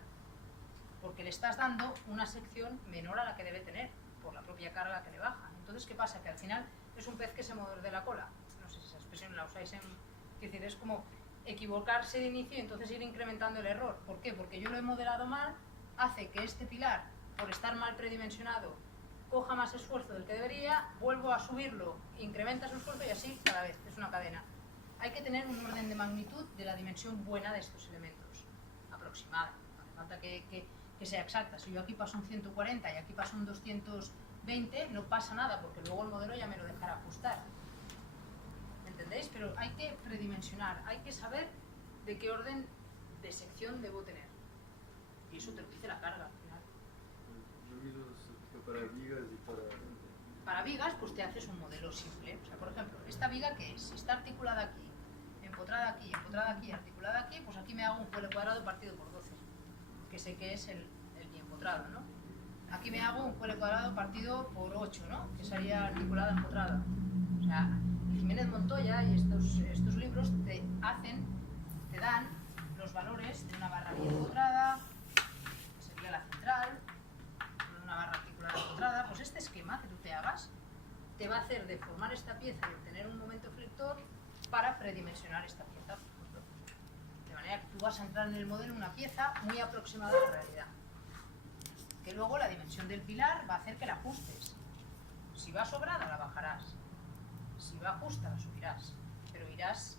porque le estás dando una sección menor a la que debe tener por la propia carga que le baja. Entonces, ¿qué pasa? Que al final es un pez que se muerde la cola. No sé si esa expresión la usáis en... Es decir, es como equivocarse de inicio y entonces ir incrementando el error. ¿Por qué? Porque yo lo he modelado mal, hace que este pilar, por estar mal predimensionado, coja más esfuerzo del que debería, vuelvo a subirlo, incrementa su esfuerzo y así cada vez. Es una cadena. hay que tener un orden de magnitud de la dimensión buena de estos elementos, aproximada. No hace falta que sea exacta. Si yo aquí paso un 140 y aquí paso un 220, no pasa nada, porque luego el modelo ya me lo dejará ajustar. ¿Entendéis? Pero hay que predimensionar, hay que saber de qué orden de sección debo tener. Y eso te lo dice la carga al final. Lo mismo se aplica para vigas y para... Para vigas, pues te haces un modelo simple. O sea, por ejemplo, esta viga, ¿qué es? Si está articulada aquí, empotrada aquí, articulada aquí, pues aquí me hago un cuele cuadrado partido por 12, que sé que es el biempotrado, ¿no? Aquí me hago un cuele cuadrado partido por 8, ¿no? Que sería articulada empotrada. O sea, Jiménez Montoya y estos libros te dan los valores de una barra biempotrada, que sería la central, de una barra articulada empotrada. Pues este esquema que tú te hagas te va a hacer deformar esta pieza y obtener un momento flector para predimensionar esta pieza. De manera que tú vas a entrar en el modelo una pieza muy aproximada a la realidad. Que luego la dimensión del pilar va a hacer que la ajustes. Si va sobrada, la bajarás. Si va justa, la subirás. Pero irás,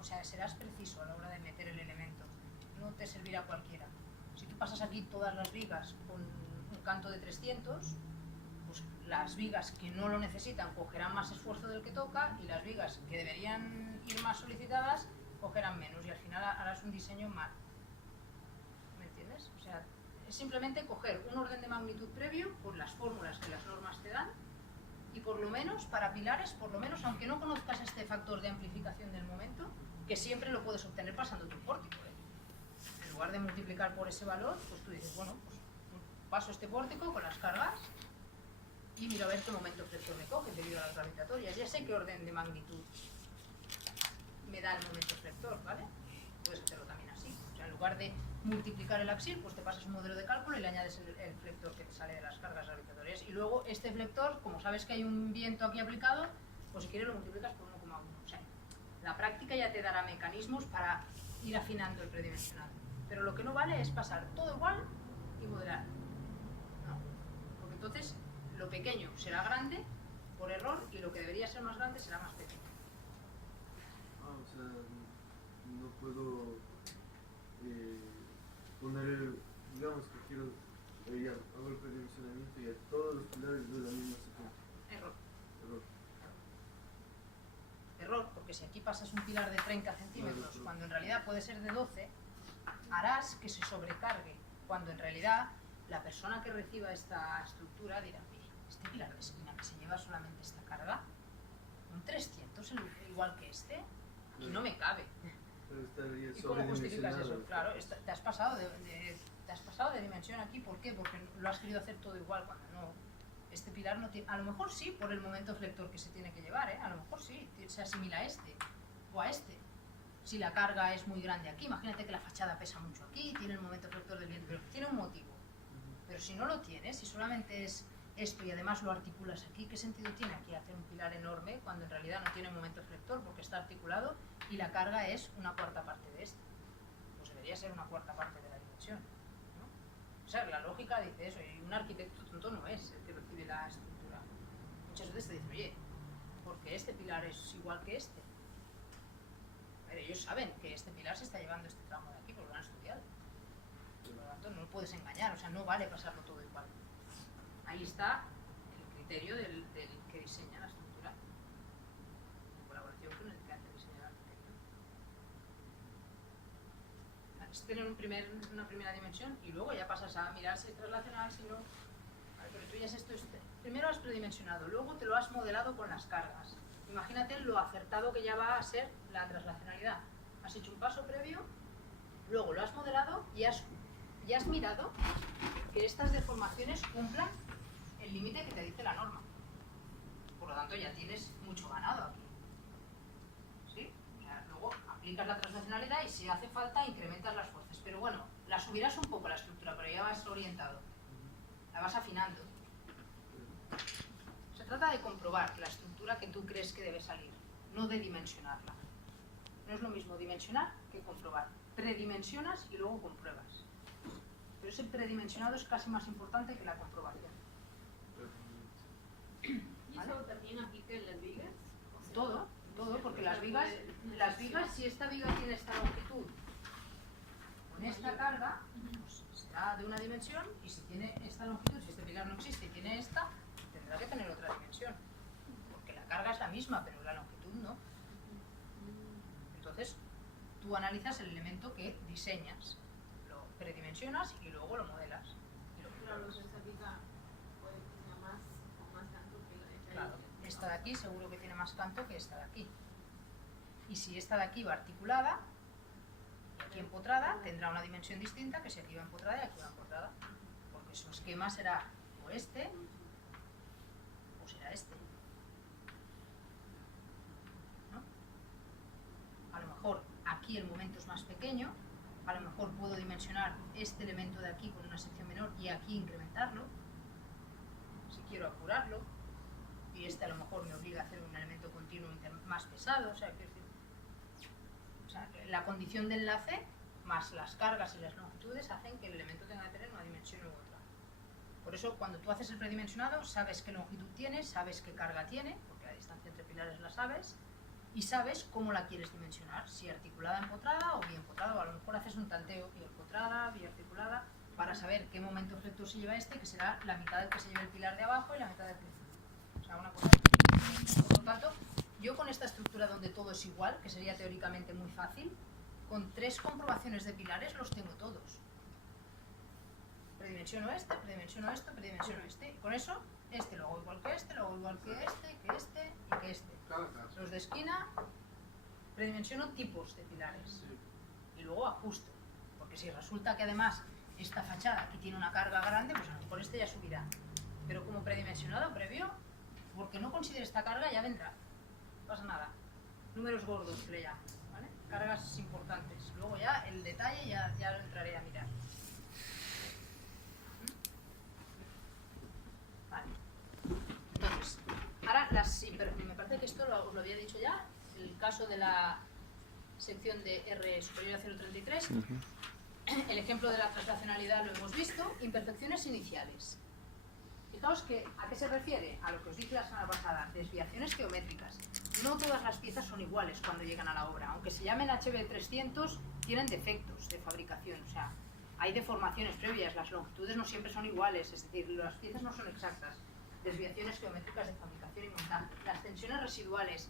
o sea, serás preciso a la hora de meter el elemento. No te servirá cualquiera. Si tú pasas aquí todas las vigas con un canto de 300, pues las vigas que no lo necesitan cogerán más esfuerzo del que toca, y las vigas que deberían ir más solicitadas cogerán menos, y al final harás un diseño mal. ¿Me entiendes? O sea, es simplemente coger un orden de magnitud previo por las fórmulas que las normas te dan, y por lo menos para pilares, por lo menos, aunque no conozcas este factor de amplificación del momento, que siempre lo puedes obtener pasando tu pórtico, ¿eh? En lugar de multiplicar por ese valor, pues tú dices, bueno, pues paso este pórtico con las cargas y miro a ver qué momento flector me coge debido a las gravitatorias. Ya sé qué orden de magnitud me da el momento flector, ¿vale? Puedes hacerlo también así. O sea, en lugar de multiplicar el axil, pues te pasas un modelo de cálculo y le añades el flector que te sale de las cargas gravitatorias. Y luego este flector, como sabes que hay un viento aquí aplicado, pues si quieres lo multiplicas por 1,1. O sea, la práctica ya te dará mecanismos para ir afinando el predimensionado. Pero lo que no vale es pasar todo igual y modelar. No. Porque entonces lo pequeño será grande por error y lo que debería ser más grande será más pequeño. O sea, no puedo poner, digamos que quiero, ya, hago el predimensionamiento y a todos los pilares de la misma secuencia. Error. Error. Error, porque si aquí pasas un pilar de 30 centímetros cuando en realidad puede ser de 12, harás que se sobrecargue, cuando en realidad la persona que reciba esta estructura dirá, mira, este pilar de esquina que se lleva solamente esta carga, un 300 igual que este, aquí no me cabe. Pero estaría ¿Y cómo justificas eso? sobredimensionado. Claro, te has pasado de dimensión aquí. ¿Por qué? Porque lo has querido hacer todo igual cuando no. Este pilar no tiene. A lo mejor sí, por el momento flector que se tiene que llevar, ¿eh? A lo mejor sí, se asimila a este o a este. Si la carga es muy grande aquí, imagínate que la fachada pesa mucho aquí, tiene el momento flector del viento, pero tiene un motivo. Pero si no lo tienes, si solamente es esto y además lo articulas aquí, ¿qué sentido tiene aquí hacer un pilar enorme cuando en realidad no tiene momento flector porque está articulado y la carga es una cuarta parte de esto? Pues debería ser una cuarta parte de la dimensión, ¿no? O sea, la lógica dice eso, y un arquitecto tonto no es el que recibe la estructura. Muchas veces te dicen, oye, porque este pilar es igual que este. A ver, ellos saben que este pilar se está llevando este tramo de aquí, porque lo han estudiado. Por lo tanto, no lo puedes engañar, o sea, no vale pasarlo todo igual. Ahí está el criterio del que diseña la estructura, en colaboración con el que hace diseñar el arquitecto. Es tener una primera dimensión y luego ya pasas a mirar si es traslacional, si no. Vale, pero tú ya es esto. Primero has predimensionado, luego te lo has modelado con las cargas. Imagínate lo acertado que ya va a ser la traslacionalidad. Has hecho un paso previo, luego lo has modelado y has mirado que estas deformaciones cumplan el límite que te dice la norma. Por lo tanto, ya tienes mucho ganado aquí. ¿Sí? O sea, luego aplicas la traslacionalidad y si hace falta incrementas las fuerzas. Pero bueno, la subirás un poco la estructura, pero ya vas orientado. La vas afinando. Se trata de comprobar la estructura que tú crees que debe salir, no de dimensionarla. No es lo mismo dimensionar que comprobar. Predimensionas y luego compruebas. Pero ese predimensionado es casi más importante que la comprobación. ¿Y eso también aplica en las vigas? O sea, Todo, todo, porque las vigas, si esta viga tiene esta longitud, con esta carga, pues será de una dimensión, y si tiene esta longitud, si este pilar no existe y tiene esta, tendrá que tener otra dimensión. Porque la carga es la misma, pero la longitud no. Entonces, tú analizas el elemento que diseñas, lo predimensionas y luego lo modelas. Y lo Claro, esta viga puede que sea más o más tanto que la de acá. Claro, esta de aquí seguro que tiene más canto que esta de aquí. Y si esta de aquí va articulada, y aquí empotrada, tendrá una dimensión distinta que si aquí va empotrada y aquí va empotrada. Porque su esquema será o este, o será este. ¿No? A lo mejor aquí el momento es más pequeño, a lo mejor puedo dimensionar este elemento de aquí con una sección menor y aquí incrementarlo, si quiero apurarlo, y este a lo mejor me obliga a hacer un elemento continuo más pesado, o sea, quiero decir, que la condición de enlace más las cargas y las longitudes hacen que el elemento tenga que tener una dimensión u otra. Por eso cuando tú haces el predimensionado sabes qué longitud tiene, sabes qué carga tiene, porque la distancia entre pilares la sabes, y sabes cómo la quieres dimensionar, si articulada empotrada o biempotrada, o a lo mejor haces un tanteo biempotrada, biarticulada, para saber qué momento efecto se lleva este, que será la mitad del que se lleva el pilar de abajo y la mitad del que... O sea, una cosa... Por lo tanto, yo con esta estructura donde todo es igual, que sería teóricamente muy fácil, con 3 comprobaciones de pilares los tengo todos. Predimensiono este, predimensiono esto, predimensiono este. Y con eso, este lo hago igual que este, lo hago igual que este y que este. Los de esquina, predimensiono tipos de pilares. Y luego ajusto. Porque si resulta que además esta fachada aquí tiene una carga grande, pues a lo mejor este ya subirá. Pero como predimensionado previo, porque no considere esta carga, ya vendrá. No pasa nada. Números gordos que le llamo, ¿vale? Cargas importantes. Luego ya el detalle ya lo entraré a mirar. Vale. Entonces, ahora me parece que esto os lo había dicho ya, el caso de la sección de R superior a 0,33. El ejemplo de la translacionalidad lo hemos visto. Imperfecciones iniciales. Fijaos que, ¿a qué se refiere? A lo que os dije la semana pasada, desviaciones geométricas. No todas las piezas son iguales cuando llegan a la obra. Aunque se llamen HB300, tienen defectos de fabricación. O sea, hay deformaciones previas, las longitudes no siempre son iguales, es decir, las piezas no son exactas. Desviaciones geométricas de fabricación y montaje. Las tensiones residuales,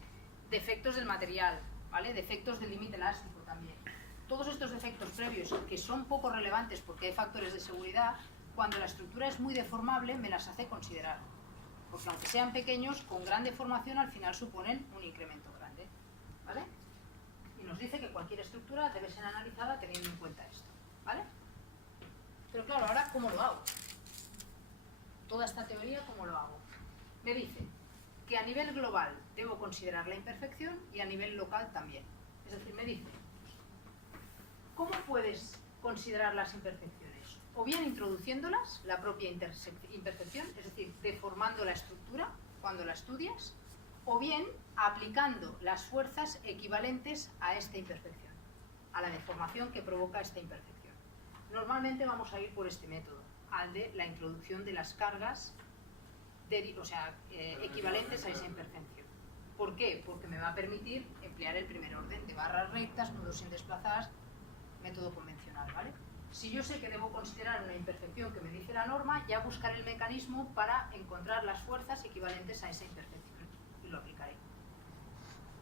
defectos del material, ¿vale? Defectos del límite elástico también. Todos estos defectos previos, que son poco relevantes porque hay factores de seguridad, cuando la estructura es muy deformable, me las hace considerar. Porque aunque sean pequeños, con gran deformación al final suponen un incremento grande. ¿Vale? Y nos dice que cualquier estructura debe ser analizada teniendo en cuenta esto. ¿Vale? Pero claro, ahora, ¿cómo lo hago? Toda esta teoría, ¿cómo lo hago? Me dice que a nivel global debo considerar la imperfección y a nivel local también. Es decir, me dice, ¿cómo puedes considerar las imperfecciones? O bien introduciéndolas, la propia imperfección, es decir, deformando la estructura cuando la estudias, o bien aplicando las fuerzas equivalentes a esta imperfección, a la deformación que provoca esta imperfección. Normalmente vamos a ir por este método, al de la introducción de las cargas equivalentes a esa imperfección. ¿Por qué? Porque me va a permitir emplear el primer orden de barras rectas, nudos sin desplazar, método convencional, ¿vale? Si yo sé que debo considerar una imperfección que me dice la norma, ya buscaré el mecanismo para encontrar las fuerzas equivalentes a esa imperfección y lo aplicaré.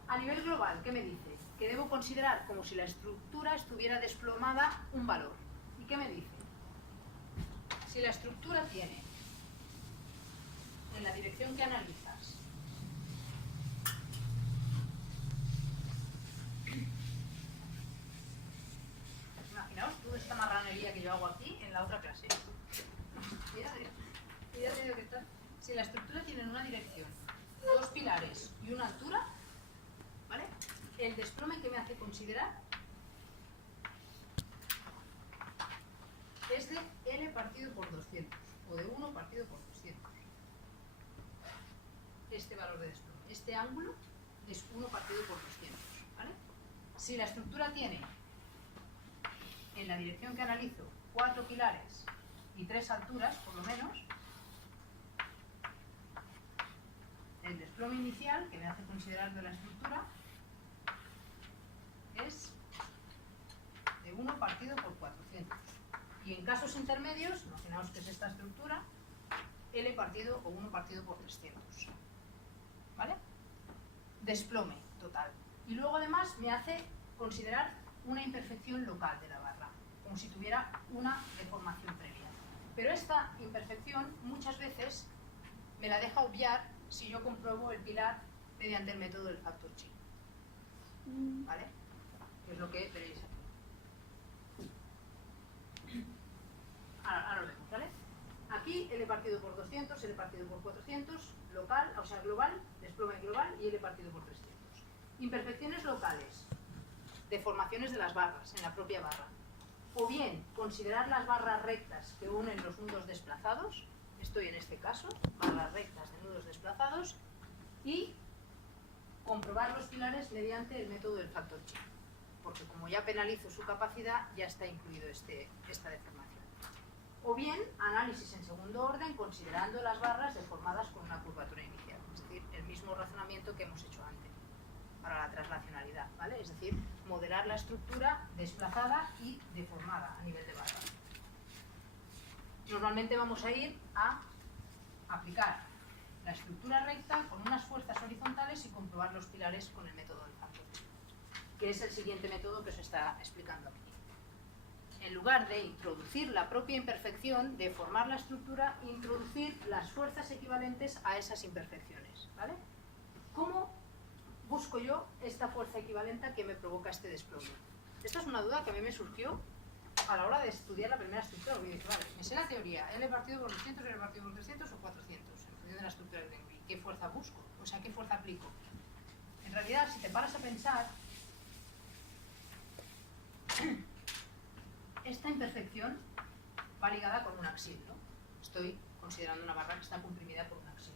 A nivel global, ¿qué me dice? Que debo considerar como si la estructura estuviera desplomada un valor. ¿Y qué me dice? Si la estructura tiene, en la dirección que analizas, imaginaos toda esta marranería que yo hago aquí en la otra clase. Si la estructura tiene una dirección, 2 pilares y una altura, ¿vale? El desplome que me hace considerar es de L partido por 200 o de 1 partido por 200. Este valor de desplome. Este ángulo es 1 partido por 200, ¿vale? Si la estructura tiene en la dirección que analizo 4 pilares y 3 alturas, por lo menos, el desplome inicial que me hace considerar de la estructura es de 1 partido por 400. Y en casos intermedios, imaginaos que es esta estructura, L partido o 1 partido por 300. ¿Vale? Desplome total. Y luego además me hace considerar una imperfección local de la barra, como si tuviera una deformación previa. Pero esta imperfección muchas veces me la deja obviar si yo compruebo el pilar mediante el método del factor chi. ¿Vale? Que es lo que veréis aquí. Ahora lo vemos, ¿vale? Aquí L partido por 200, L partido por 400, local, o sea, global, desplome global y L partido por 300. Imperfecciones locales, deformaciones de las barras en la propia barra. O bien, considerar las barras rectas que unen los nudos desplazados, estoy en este caso, barras rectas de nudos desplazados, y comprobar los pilares mediante el método del factor chi, porque como ya penalizo su capacidad, ya está incluido esta deformación. O bien, análisis en segundo orden, considerando las barras deformadas con una curvatura inicial, es decir, el mismo razonamiento que hemos hecho antes para la traslacionalidad, ¿vale? Es decir, modelar la estructura desplazada y deformada a nivel de barra. Normalmente vamos a ir a aplicar la estructura recta con unas fuerzas horizontales y comprobar los pilares con el método del factor, que es el siguiente método que se está explicando aquí. En lugar de introducir la propia imperfección, deformar la estructura, introducir las fuerzas equivalentes a esas imperfecciones, ¿vale? ¿Cómo busco yo esta fuerza equivalente que me provoca este desplome? Esta es una duda que a mí me surgió a la hora de estudiar la primera estructura. Porque dije, vale, me sé la teoría, L partido por 200, L partido por 300 o 400, en función de la estructura que tengo. ¿Y qué fuerza busco? O sea, ¿qué fuerza aplico? En realidad, si te paras a pensar, esta imperfección va ligada con un axil, ¿no? Estoy considerando una barra que está comprimida por un axil.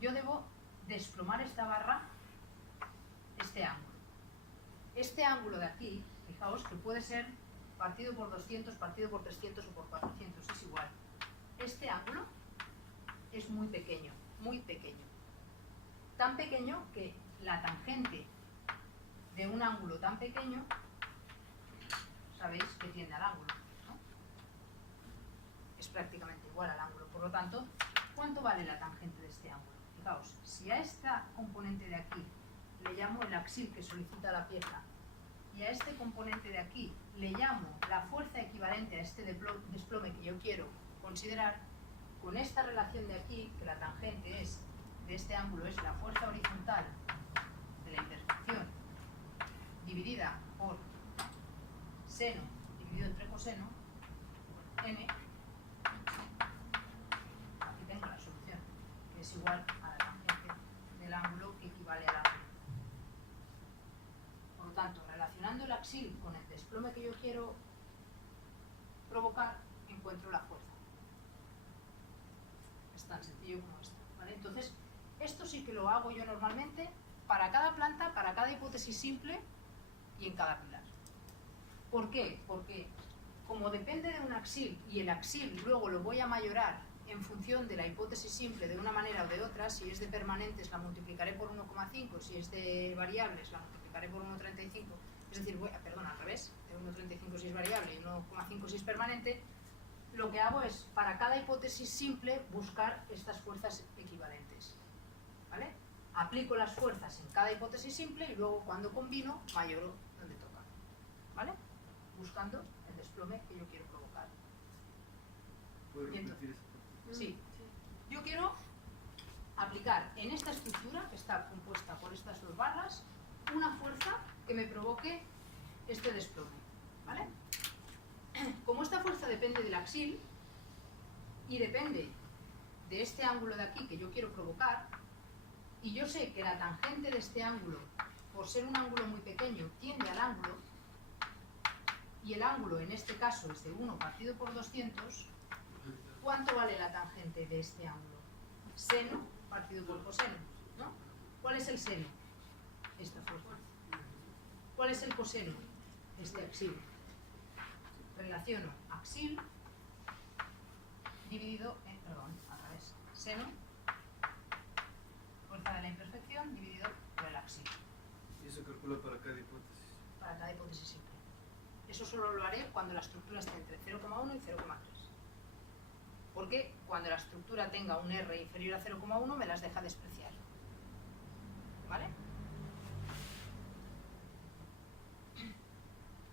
Yo debo desplomar esta barra, este ángulo. Este ángulo de aquí, fijaos que puede ser partido por 200, partido por 300 o por 400, es igual. Este ángulo es muy pequeño, muy pequeño. Tan pequeño que la tangente de un ángulo tan pequeño, sabéis que tiende al ángulo, ¿no? Es prácticamente igual al ángulo. Por lo tanto, ¿cuánto vale la tangente de este ángulo? Fijaos, si a esta componente de aquí le llamo el axil que solicita la pieza y a este componente de aquí le llamo la fuerza equivalente a este desplome que yo quiero considerar, con esta relación de aquí, que la tangente es de este ángulo es la fuerza horizontal de la imperfección dividida por seno dividido entre coseno, n, aquí tengo la solución, que es igual a la tangente del ángulo que equivale al ángulo. Por lo tanto, relacionando el axil con el desplome que yo quiero provocar, encuentro la fuerza. Es tan sencillo como esto, ¿vale? Entonces, esto sí que lo hago yo normalmente para cada planta, para cada hipótesis simple y en cada pilar. ¿Por qué? Porque como depende de un axil y el axil luego lo voy a mayorar en función de la hipótesis simple de una manera o de otra, si es de permanentes la multiplicaré por 1,5, si es de variables la multiplicaré por 1,35, es decir, al revés, de 1,35 si es variable y 1,5 si es permanente, lo que hago es, para cada hipótesis simple, buscar estas fuerzas equivalentes, ¿vale? Aplico las fuerzas en cada hipótesis simple y luego cuando combino, mayoro donde toca, ¿vale? Buscando el desplome que yo quiero provocar. ¿Puedes Y repetir entonces, esa parte? sí. Yo quiero aplicar en esta estructura, que está compuesta por estas dos barras, una fuerza que me provoque este desplome, ¿vale? Como esta fuerza depende del axil y depende de este ángulo de aquí que yo quiero provocar, y yo sé que la tangente de este ángulo, por ser un ángulo muy pequeño, tiende al ángulo, y el ángulo en este caso es de 1 partido por 200, ¿cuánto vale la tangente de este ángulo? Seno partido por coseno, ¿no? ¿Cuál es el seno? Esta fuerza. ¿Cuál es el coseno? Este axil. Relaciono axil dividido en, al revés, seno, fuerza de la imperfección dividido por el axil. Y eso calcula para cada hipótesis. Para para cada hipótesis simple. Eso solo lo haré cuando la estructura esté entre 0,1 y 0,3. Porque cuando la estructura tenga un R inferior a 0,1 me las deja despreciar. ¿Vale?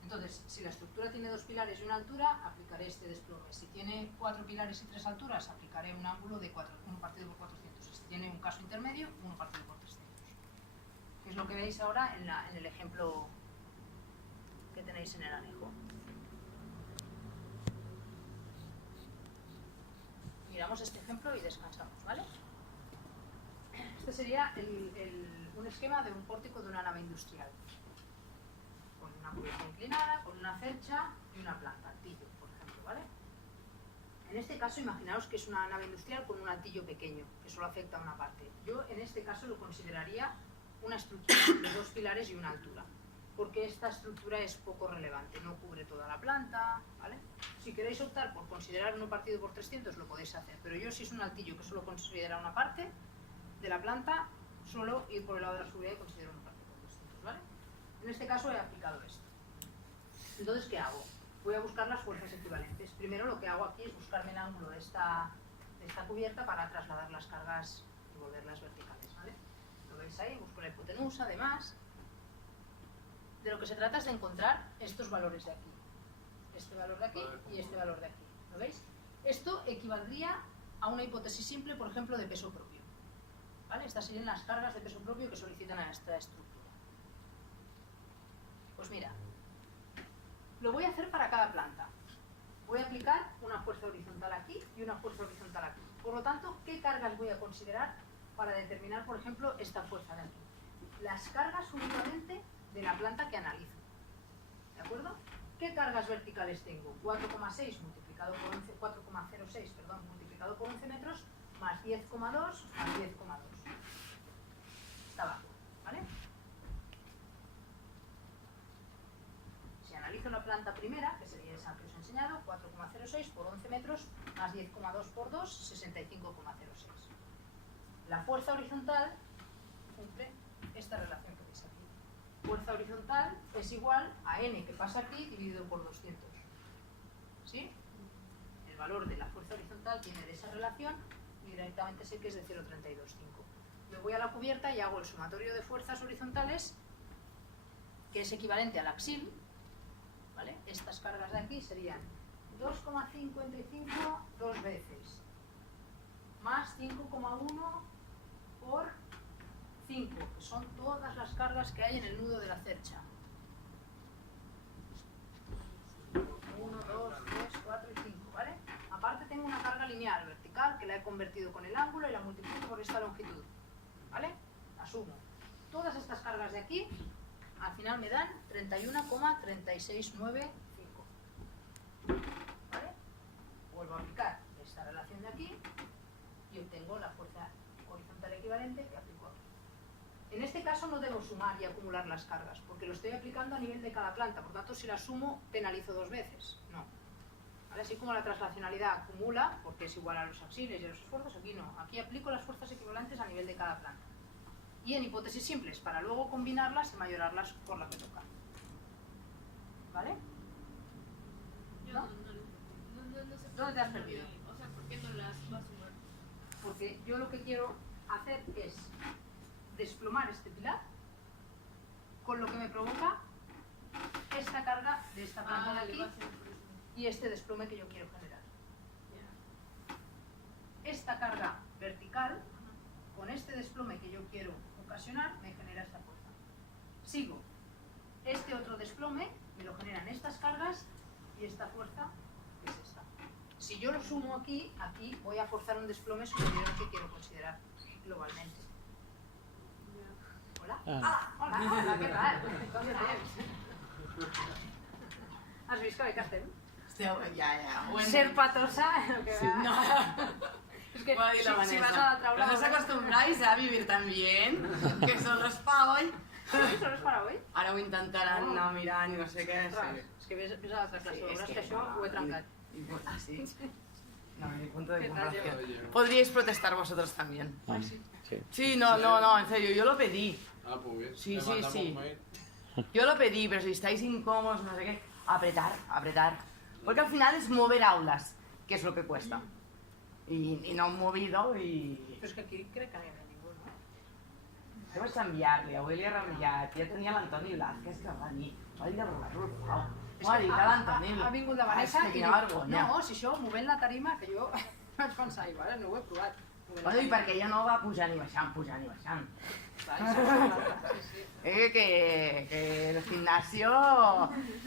Entonces, si la estructura tiene 2 pilares y una altura, aplicaré este desplome. Si tiene 4 pilares y 3 alturas, aplicaré un ángulo de 1 partido por 400. Si tiene un caso intermedio, 1 partido por 300. Que es lo que veis ahora en el ejemplo que tenéis en el anejo. Miramos este ejemplo y descansamos, ¿vale? Este sería un esquema de un pórtico de una nave industrial. Con una cubierta inclinada, con una cercha y una planta, altillo, por ejemplo, ¿vale? En este caso, imaginaos que es una nave industrial con un altillo pequeño, que solo afecta a una parte. Yo, en este caso, lo consideraría una estructura de 2 pilares y una altura, porque esta estructura es poco relevante, no cubre toda la planta, ¿vale? Si queréis optar por considerar 1 partido por 300, lo podéis hacer, pero yo, si es un altillo que solo considera una parte de la planta, suelo ir por el lado de la seguridad y considero 1 partido por 300, ¿vale? En este caso he aplicado esto. Entonces, ¿qué hago? Voy a buscar las fuerzas equivalentes. Primero lo que hago aquí es buscarme el ángulo de esta cubierta para trasladar las cargas y volverlas verticales, ¿vale? Lo veis ahí, busco la hipotenusa, además. De lo que se trata es de encontrar estos valores de aquí. Este valor de aquí y este valor de aquí. ¿Lo veis? Esto equivaldría a una hipótesis simple, por ejemplo, de peso propio. ¿Vale? Estas serían las cargas de peso propio que solicitan a esta estructura. Pues mira, lo voy a hacer para cada planta. Voy a aplicar una fuerza horizontal aquí y una fuerza horizontal aquí. Por lo tanto, ¿qué cargas voy a considerar para determinar, por ejemplo, esta fuerza de aquí? Las cargas únicamente de la planta que analizo. ¿De acuerdo? ¿Qué cargas verticales tengo? 4,6 multiplicado por 11, 4,06, perdón, multiplicado por 11 metros, más 10,2 más 10,2. Está abajo, ¿vale? Si analizo la planta primera, que sería esa que os he enseñado, 4,06 por 11 metros, más 10,2 por 2, 65,06. La fuerza horizontal cumple esta relación que veis aquí. Fuerza horizontal es igual a n que pasa aquí dividido por 200. ¿Sí? El valor de la fuerza horizontal viene de esa relación y directamente sé que es de 0,325. Me voy a la cubierta y hago el sumatorio de fuerzas horizontales, que es equivalente al axil, ¿vale? Estas cargas de aquí serían 2,55 dos veces, más 5,1 por 5, que son todas las cargas que hay en el nudo de la cercha. 1, 2, 3, 4 y 5, ¿vale? Aparte tengo una carga lineal vertical que la he convertido con el ángulo y la multiplico por esta longitud, ¿vale? La sumo. Todas estas cargas de aquí al final me dan 31,3695, ¿vale? Vuelvo a aplicar esta relación de aquí y obtengo la fuerza horizontal equivalente que aplico aquí. En este caso no debo sumar y acumular las cargas, porque lo estoy aplicando a nivel de cada planta, por tanto si las sumo penalizo 2 veces, no. ¿Vale? Así como la traslacionalidad acumula, porque es igual a los axiles y a los esfuerzos, aquí no. Aquí aplico las fuerzas equivalentes a nivel de cada planta. Y en hipótesis simples, para luego combinarlas y mayorarlas por la que toca. ¿Vale? Yo ¿No? no sé. ¿Dónde te has perdido? O sea, ¿por qué no las va a sumar? Porque yo lo que quiero hacer es desplomar este pilar, con lo que me provoca esta carga de esta planta de le aquí va a hacer por eso. y este desplome que yo quiero generar. Ya. Esta carga vertical, con este desplome que yo quiero ocasionar, me genera esta fuerza. Sigo. Este otro desplome me lo generan estas cargas y esta fuerza es esta. Si yo lo sumo aquí, aquí voy a forzar un desplome superior al que quiero considerar globalmente. ¿Hola? Hola, ¿qué tal? ¿Dónde estás? ¿Has visto qué hacer? Ja. Bueno, Ser patosa, lo que va. No. Es que Puedo decirlo, si Vanessa. vas a la tabla... No os acostumbráis a vivir tan bien, que solo es para hoy. ¿Solo es para hoy? Ara ho intentaran anar mirant i no sé què. Ostres, és que ves a l'altra classe, veuràs que això ho he trencat. Ah, sí? No, mi punto de ¿Qué tal, comparación. Podríais protestar vosotros también. Sí. Sí, no, en serio, yo lo pedí. Ah, pues bien. Sí, Le sí, mandamos sí. un mail. Yo lo pedí, pero si estáis incómodos, no sé qué, apretar, apretar. Porque al final es mover aulas, que es lo que cuesta. Y no han movido i... Però és que aquí crec que no hi havia ningú, no? Jo vaig enviar-li, avui li he reenviat, ja tenia l'Antoni Blázquez que va dir, va dir de robar-lo, pau. M'ho ha dit a l'Antoni. Ha vingut la Vanessa Ai, i quina diu, vergonya. no, si això, movent la tarima, que jo vaig pensar, igual, no ho he provat. Bueno, i perquè ella no va pujar ni baixant, pujar ni baixant. Sí, sí. Que el gimnasio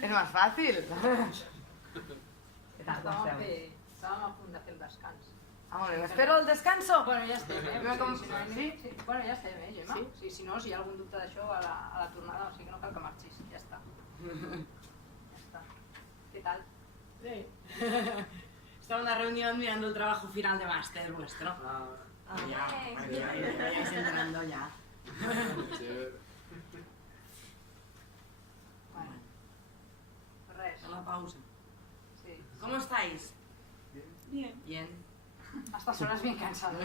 es más fácil. ¿Qué tal? ¿Cómo esteu? Estàvem a punt de fer el descans. Ah, molt bé, m'espero el descanso? Bueno, ja estem, Sí? Sí? Bueno, ja estem, Gemma? Sí? Si no, si hi ha algun dubte d'això a la tornada, o sigui que no cal que marxis, ja està. Ja està. Què tal? Sí. Estaba en una reunión mirando el trabajo final de máster vuestro. Ya vais entrando ya. Bueno, pues res. A la pausa. Sí. ¿Cómo estáis? Bien. Bien. A estas horas bien cansado.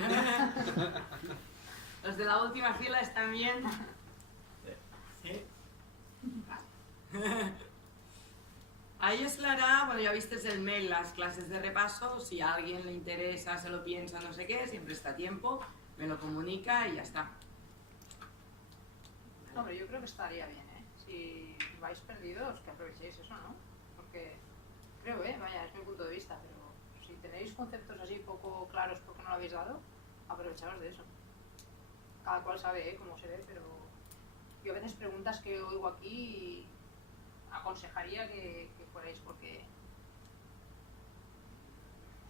¿Los de la última fila están bien? Sí. A ellos le hará, bueno, ya viste el mail, las clases de repaso, si a alguien le interesa, se lo piensa, no sé qué, siempre está a tiempo, me lo comunica y ya está. Hombre, yo creo que estaría bien, ¿eh? Si vais perdidos, que aprovechéis eso, ¿no? Porque creo, vaya, es mi punto de vista, pero si tenéis conceptos así poco claros porque no lo habéis dado, aprovechaos de eso. Cada cual sabe cómo se ve, pero yo a veces preguntas que oigo aquí y aconsejaría que fuerais, porque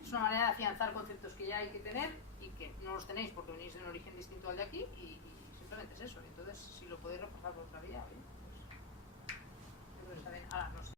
es una manera de afianzar conceptos que ya hay que tener y que no los tenéis porque venís de un origen distinto al de aquí y simplemente es eso. Entonces, si lo podéis repasar por otra vía, oye, pues yo creo que está bien. Ahora, no sé.